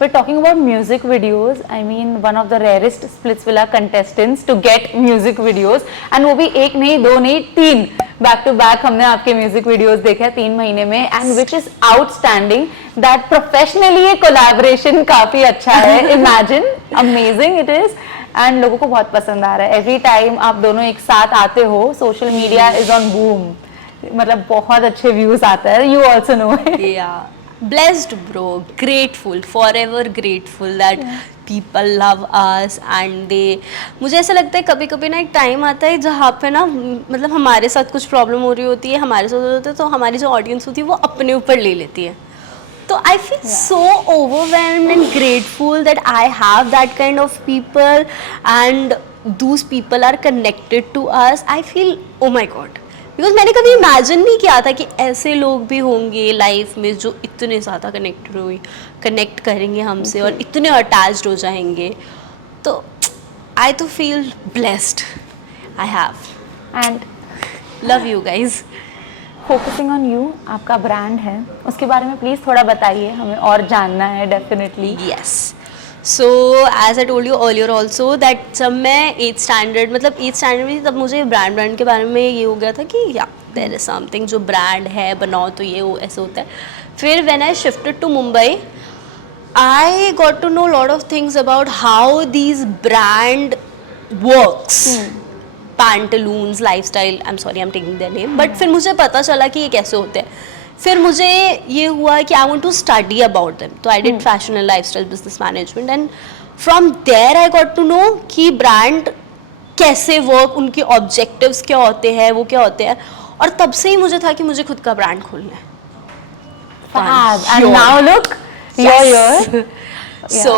But talking about music videos, I mean one of the rarest Splitsvilla contestants to get music videos, and वो भी एक नहीं, दो नहीं, 3 back to back हमने आपके music videos देखे हैं 3 महीने में, and which is outstanding. That professionally ये collaboration काफी अच्छा है. Imagine, amazing it is, and लोगों को बहुत पसंद आ रहा है. Every time आप दोनों एक साथ आते हो, social media is on boom. मतलब बहुत अच्छे views आता है. You also know it. Yeah. Blessed bro, grateful, forever grateful that people love us and they, मुझे ऐसा लगता है कभी कभी ना एक टाइम आता है जहाँ पे ना, मतलब हमारे साथ कुछ प्रॉब्लम हो रही होती है, हमारे साथ होता है, तो हमारी जो ऑडियंस होती है वो अपने ऊपर ले लेती है. तो I feel so overwhelmed and grateful that I have that kind of people and those people are connected to us. I feel oh my God, because मैंने कभी इमेजिन नहीं किया था कि ऐसे लोग भी होंगे लाइफ में जो इतने ज़्यादा कनेक्ट करेंगे हमसे और इतने अटैच्ड हो जाएंगे. तो आई तो feel blessed. I have And love you guys. Focusing on you, आपका ब्रांड है, उसके बारे में प्लीज थोड़ा बताइए, हमें और जानना है definitely. Yes. So as I told you earlier also that जब मैं 8th standard, मतलब 8th standard में थी, तब मुझे ब्रांड के बारे में ये हो गया था कि या देयर इज समथिंग, जो ब्रांड है बनाओ तो ये वो ऐसे होता है. फिर when I shifted to Mumbai I got to know a lot of things about how these brand works. Pantaloons, lifestyle, I'm sorry I'm taking their name, but फिर मुझे पता चला कि ये कैसे होते हैं. फिर मुझे ये हुआ कि I want to study about them, तो I did fashion and lifestyle business management, and from there I got to know कि ब्रांड कैसे वर्क, उनके ऑब्जेक्टिव्स क्या होते हैं, वो क्या होते हैं. और तब से ही मुझे था कि मुझे खुद का ब्रांड खोलना है. And now look, you're here. So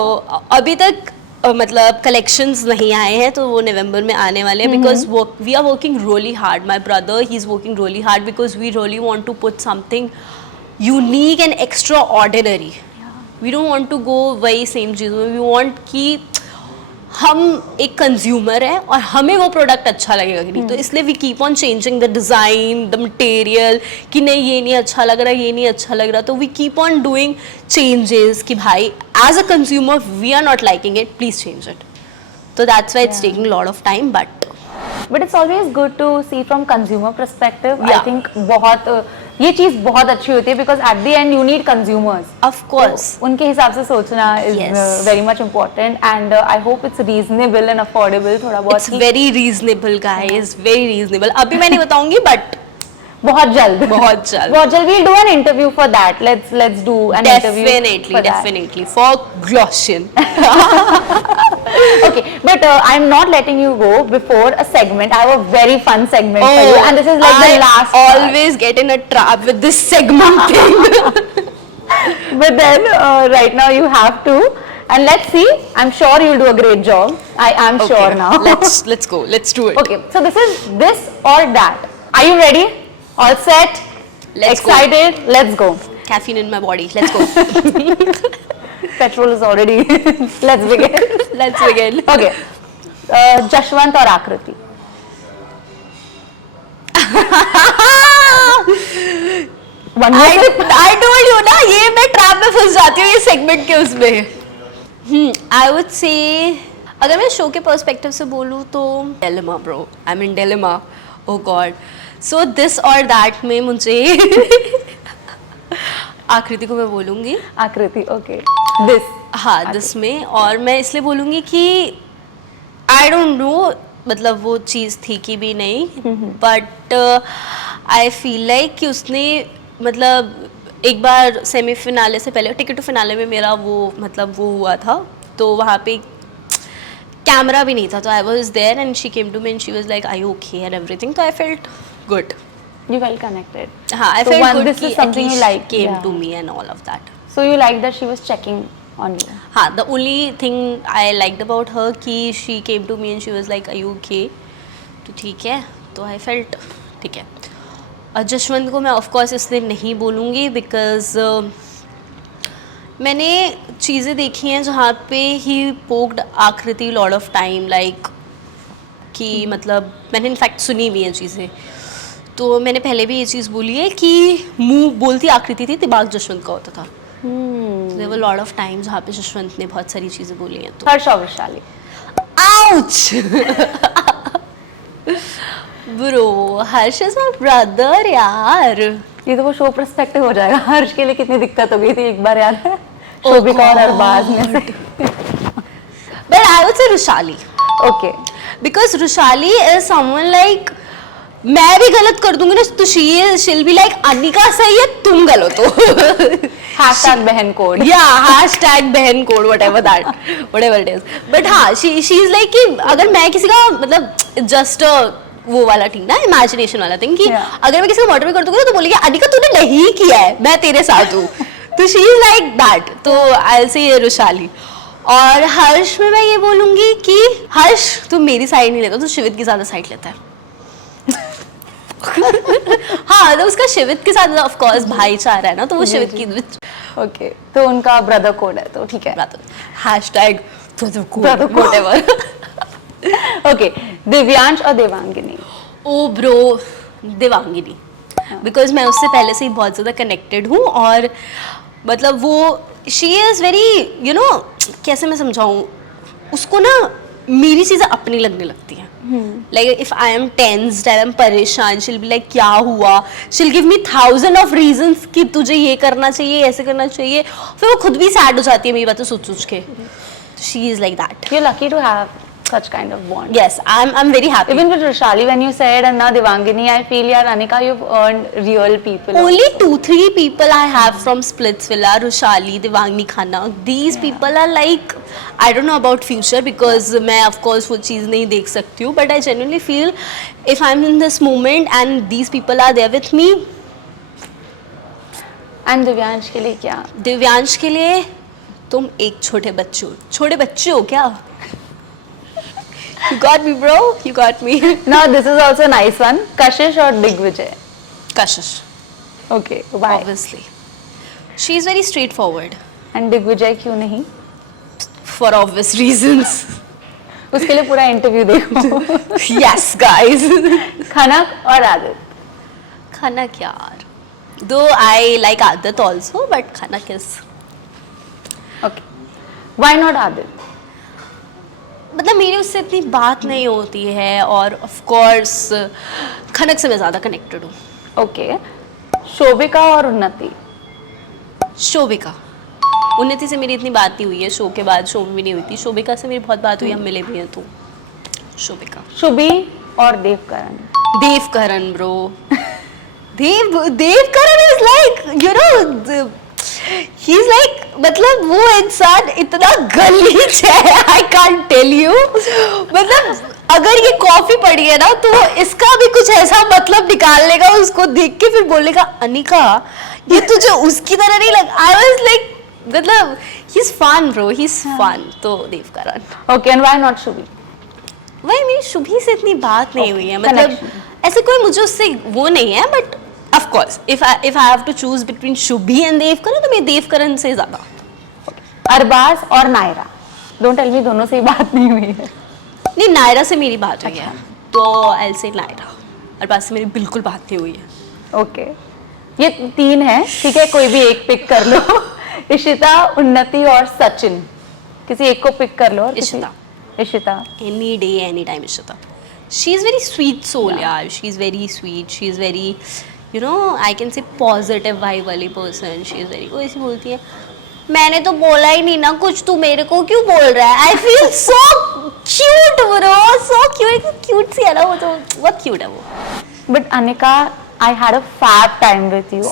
अभी तक मतलब कलेक्शंस नहीं आए हैं, तो वो नवंबर में आने वाले हैं. Because we are working really hard. My brother he is working really hard because we really want to put something unique and extraordinary. We don't want to go वही सेम चीज़ में. वी वांट कि हम एक consumer है और हमें वो product अच्छा लगेगा कि नहीं. तो इसलिए we keep on changing the design, the material, कि नहीं ये नहीं अच्छा लग रहा, ये नहीं अच्छा लग रहा. तो we keep on doing changes कि भाई as a consumer we are not liking it, please change it. तो that's why it's taking lot of time, But it's always good to see from consumer perspective. Yeah. I think बहुत ये चीज़ बहुत अच्छी होती है because at the end you need consumers. Of course. उनके हिसाब से सोचना is Yes. very much important, and I hope it's reasonable and affordable. थोड़ा बहुत it's very reasonable guys, very reasonable. अभी मैं नहीं बताऊंगी बट बहुत जल्द बहुत जल्द. बहुत जल्द we'll do an interview for that. Let's do an interview Definitely, for that. definitely for Glossian. Okay, but I'm not letting you go before a segment. I have a very fun segment for you, and this is like the last part. always get in a trap with this segment thing. But then right now you have to, and let's see. I'm sure you'll do a great job. I am sure now. Let's go. Let's do it. Okay, so this is this or that. Are you ready? All set? Let's go. Excited? Let's go. Caffeine in my body. Let's go. Petrol is already. Let's begin. Let's begin. Okay. Jashwant और आकृति. I told you ना, ये मैं trap में फंस जाती हूँ ये सेगमेंट के उसमें. I would say अगर मैं शो के पर्सपेक्टिव से बोलूँ तो dilemma bro. I'm in dilemma. Oh God. So this or that में मुझे आकृति को मैं बोलूँगी. आकृति. Okay. This. हाँ दिस में, और मैं इसलिए बोलूँगी कि आई डोंट नो मतलब वो चीज़ थी कि भी नहीं, बट आई फील लाइक कि उसने मतलब एक बार सेमीफिनाले से पहले टिकट टू फिनाले में मेरा वो मतलब वो हुआ था, तो वहाँ पे कैमरा भी नहीं था, तो I was there and she came to me and she was like I okay and everything, तो I felt good. You felt connected. हाँ, I So felt one, good this कि is something at you least like, came yeah. to me and all of that. So you like that she was checking on you. हाँ, the only thing I liked about her कि she came to me and she was like, "Are you okay?" तो ठीक है, तो I felt ठीक है. और जशवंत को मैं of course इसलिए नहीं बोलूँगी because मैंने चीज़ें देखी हैं जहाँ पे he poked आकृति lot of time like कि मतलब मैंने इनफैक्ट सुनी हुई हैं चीज़ें, तो मैंने पहले भी ये चीज़ बोली है कि मुंह बोलती आकृति थी, दिमाग जशवंत का होता था. There were a lot of times जहाँ पे जशवंत ने बहुत सारी चीज़ें बोली हैं. तो हर्ष और Vaishali. Ouch! Bro, Harsh is my brother यार. ये तो वो शो पर्सपेक्टिव हो जाएगा. हर्ष के लिए कितनी दिक्कत हो गई थी एक बार याद है? शोभिका और अरबाज में से. But I would say Rushali. Okay. Because Rushali is someone like मैं भी गलत कर दूंगी ना तो she'll be like अनिका सही है तुम गलत हो. Hashtag बहन कोड. Yeah, hashtag बहन code whatever it is. But हाँ she's like कि अगर मैं किसी का मतलब just वो वाला ठीक ना imagination वाला थिंग कि अगर मैं किसी को मर्डर कर दूंगी तो बोलेगी अनिका तूने नहीं किया है मैं तेरे साथ हूँ, तो she is like that. तो I'll say रुशाली. और हर्ष में मैं ये बोलूंगी कि हर्ष तू मेरी साइड नहीं लेता, तू शिवित की ज्यादा साइड लेता है. हाँ तो उसका शिवित के साथ ऑफ कोर्स भाईचारा है ना, तो वो शिवित की. ओके, तो उनका ब्रदर कोड है, तो ठीक है. Hashtag brother code. Okay, Divyansh और देवांगिनी. ओ ब्रो, देवांगिनी, बिकॉज मैं उससे पहले से ही बहुत ज़्यादा कनेक्टेड हूँ, और मतलब वो she is very you no कैसे मैं समझाऊँ उसको ना मेरी चीज़ें अपनी लगने लगती हैं. Like if I am tensed, I am परेशान, शील बी लाइक क्या हुआ, शील गिव मी 1000 ऑफ रीजंस कि तुझे ये करना चाहिए ऐसे करना चाहिए, फिर वो खुद भी सैड हो जाती है मेरी बातें सोच के. She is like that. You are lucky to have such kind of bond. Yes, I'm very happy. Even with Rushali, when you said, and now Devangini, I feel, yeah, Anika, you've earned real people. Only 2-3 people I have from Splitsvilla, Rushali, Devangini Khanna. These people are like, I don't know about future because मैं of course वो चीज़ नहीं देख सकती हूँ, but I genuinely feel if I'm in this moment and these people are there with me. And Divyansh के लिए क्या? दिव्यांश के लिए तुम एक छोटे बच्चे हो क्या? You got me, bro. You got me. Now this is also a nice one. Kashish or Digvijay? Kashish. Okay, why? Obviously. She is very straightforward. And Digvijay क्यों नहीं? For obvious reasons. उसके लिए पूरा इंटरव्यू देखो. Yes, guys. खनक और Aadit. Khanak यार. Though I like Adit also, but Khanak is. Okay. Why not Aadit? मतलब मेरी उससे इतनी बात नहीं होती है, और ऑफ कोर्स खनक से मैं ज़्यादा कनेक्टेड हूँ. ओके. शोभिका और उन्नति. शोभिका. उन्नति से मेरी इतनी बात नहीं हुई है शो के बाद, शो में भी नहीं हुई थी. शोभिका से मेरी बहुत बात हुई, हम मिले भी हैं. तो शोभिका. शुभी और Devkaran. Devkaran bro. Devkaran is like you know He's like, मतलब वो इंसान इतना गलीज है, I can't tell you. मतलब अगर ये कॉफी पड़ी है ना तो इसका भी कुछ ऐसा मतलब निकाल लेगा, उसको देख के फिर बोलेगा अनिका ये तुझे उसकी तरह नहीं लग. I was like, मतलब he's fun bro, he's fun. तो देव करण. Okay, and why not Shubhi? वही मेरी शुभी से इतनी बात नहीं हुई है, मतलब connection. ऐसे कोई मुझे उससे वो नहीं है, but of course if I have to choose between Shubhi and Dev Karan तो मैं देव करण से ज्यादा. अरबाज और नायरा, डोंट टेल मी दोनों से ही बात नहीं हुई है. नहीं, नायरा से मेरी बात हुई है तो आई से नायरा. अरबाज से मेरी बिल्कुल बात नहीं हुई है. ओके, ये 3 है, ठीक है, कोई भी एक पिक कर लो. इशिता, उन्नति और सचिन, किसी एक को पिक कर लो. और Ishita. Ishita, any day any time Ishita. She is very sweet soul यार, she is very sweet, she is very you know I can say positive vibe वाली पर्सन. शी इज वेरी, वो ऐसी बोलती है मैंने तो बोला ही नहीं ना कुछ, तू मेरे को क्यों बोल रहा है. I feel so cute bro, so cute. Cute सी है ना वो, तो बहुत क्यूट है वो. But Anika, I had a fab time with you.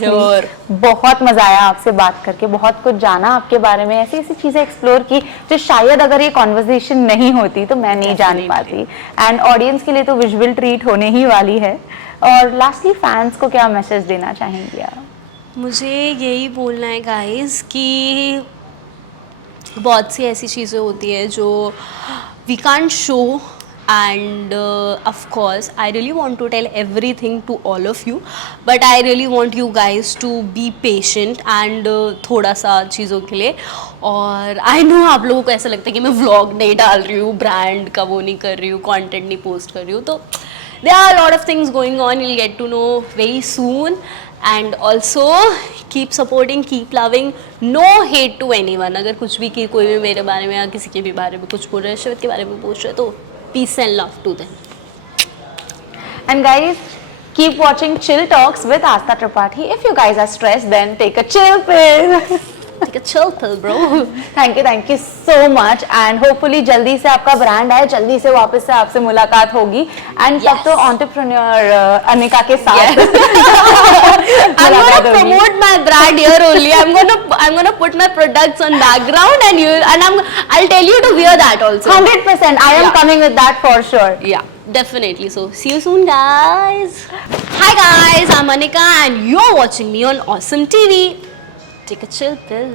here. बहुत मजा आया आपसे बात करके, बहुत कुछ जाना आपके बारे में, ऐसी ऐसी चीजें एक्सप्लोर की जो शायद अगर ये कॉन्वर्सेशन नहीं होती तो मैं नहीं जान पाती. एंड ऑडियंस के लिए तो विजुअल ट्रीट होने ही वाली है. और लास्टली फैंस को क्या मैसेज देना चाहेंगे आप? मुझे यही बोलना है गाइस कि बहुत सी ऐसी चीज़ें होती है जो we can't show, and of course I really want to tell everything to all of you, but I really want you guys to be patient and थोड़ा सा चीज़ों के लिए. और I know आप लोगों को ऐसा लगता है कि मैं vlog नहीं डाल रही हूँ, ब्रांड का वो नहीं कर रही हूँ, कंटेंट नहीं पोस्ट कर रही हूँ, तो there are a lot of things going on, you'll get to know very soon. And also keep supporting, keep loving, no hate to anyone. अगर कुछ भी कि कोई भी मेरे बारे में या किसी के भी बारे में कुछ बोल रहा है, शिवित के बारे में पूछ रहा है, तो peace and love to them. And guys, keep watching Chill Talks with Astha Tripathi. If you guys are stressed, then take a chill pill. Take a chill pill, bro. Thank you so much. And hopefully जल्दी से आपका brand है, जल्दी से वापस से आपसे मुलाकात होगी. एंड तब तो एंटरप्रेन्योर अनिका के साथ I'm gonna promote my brand here only. I'm gonna put my products on background and I'll tell you to wear that also. 100%. I am coming with that for sure. Yeah, definitely. So see you soon, guys. Hi guys, I'm Anika and you're watching me on Awesome TV. Take a chill pill.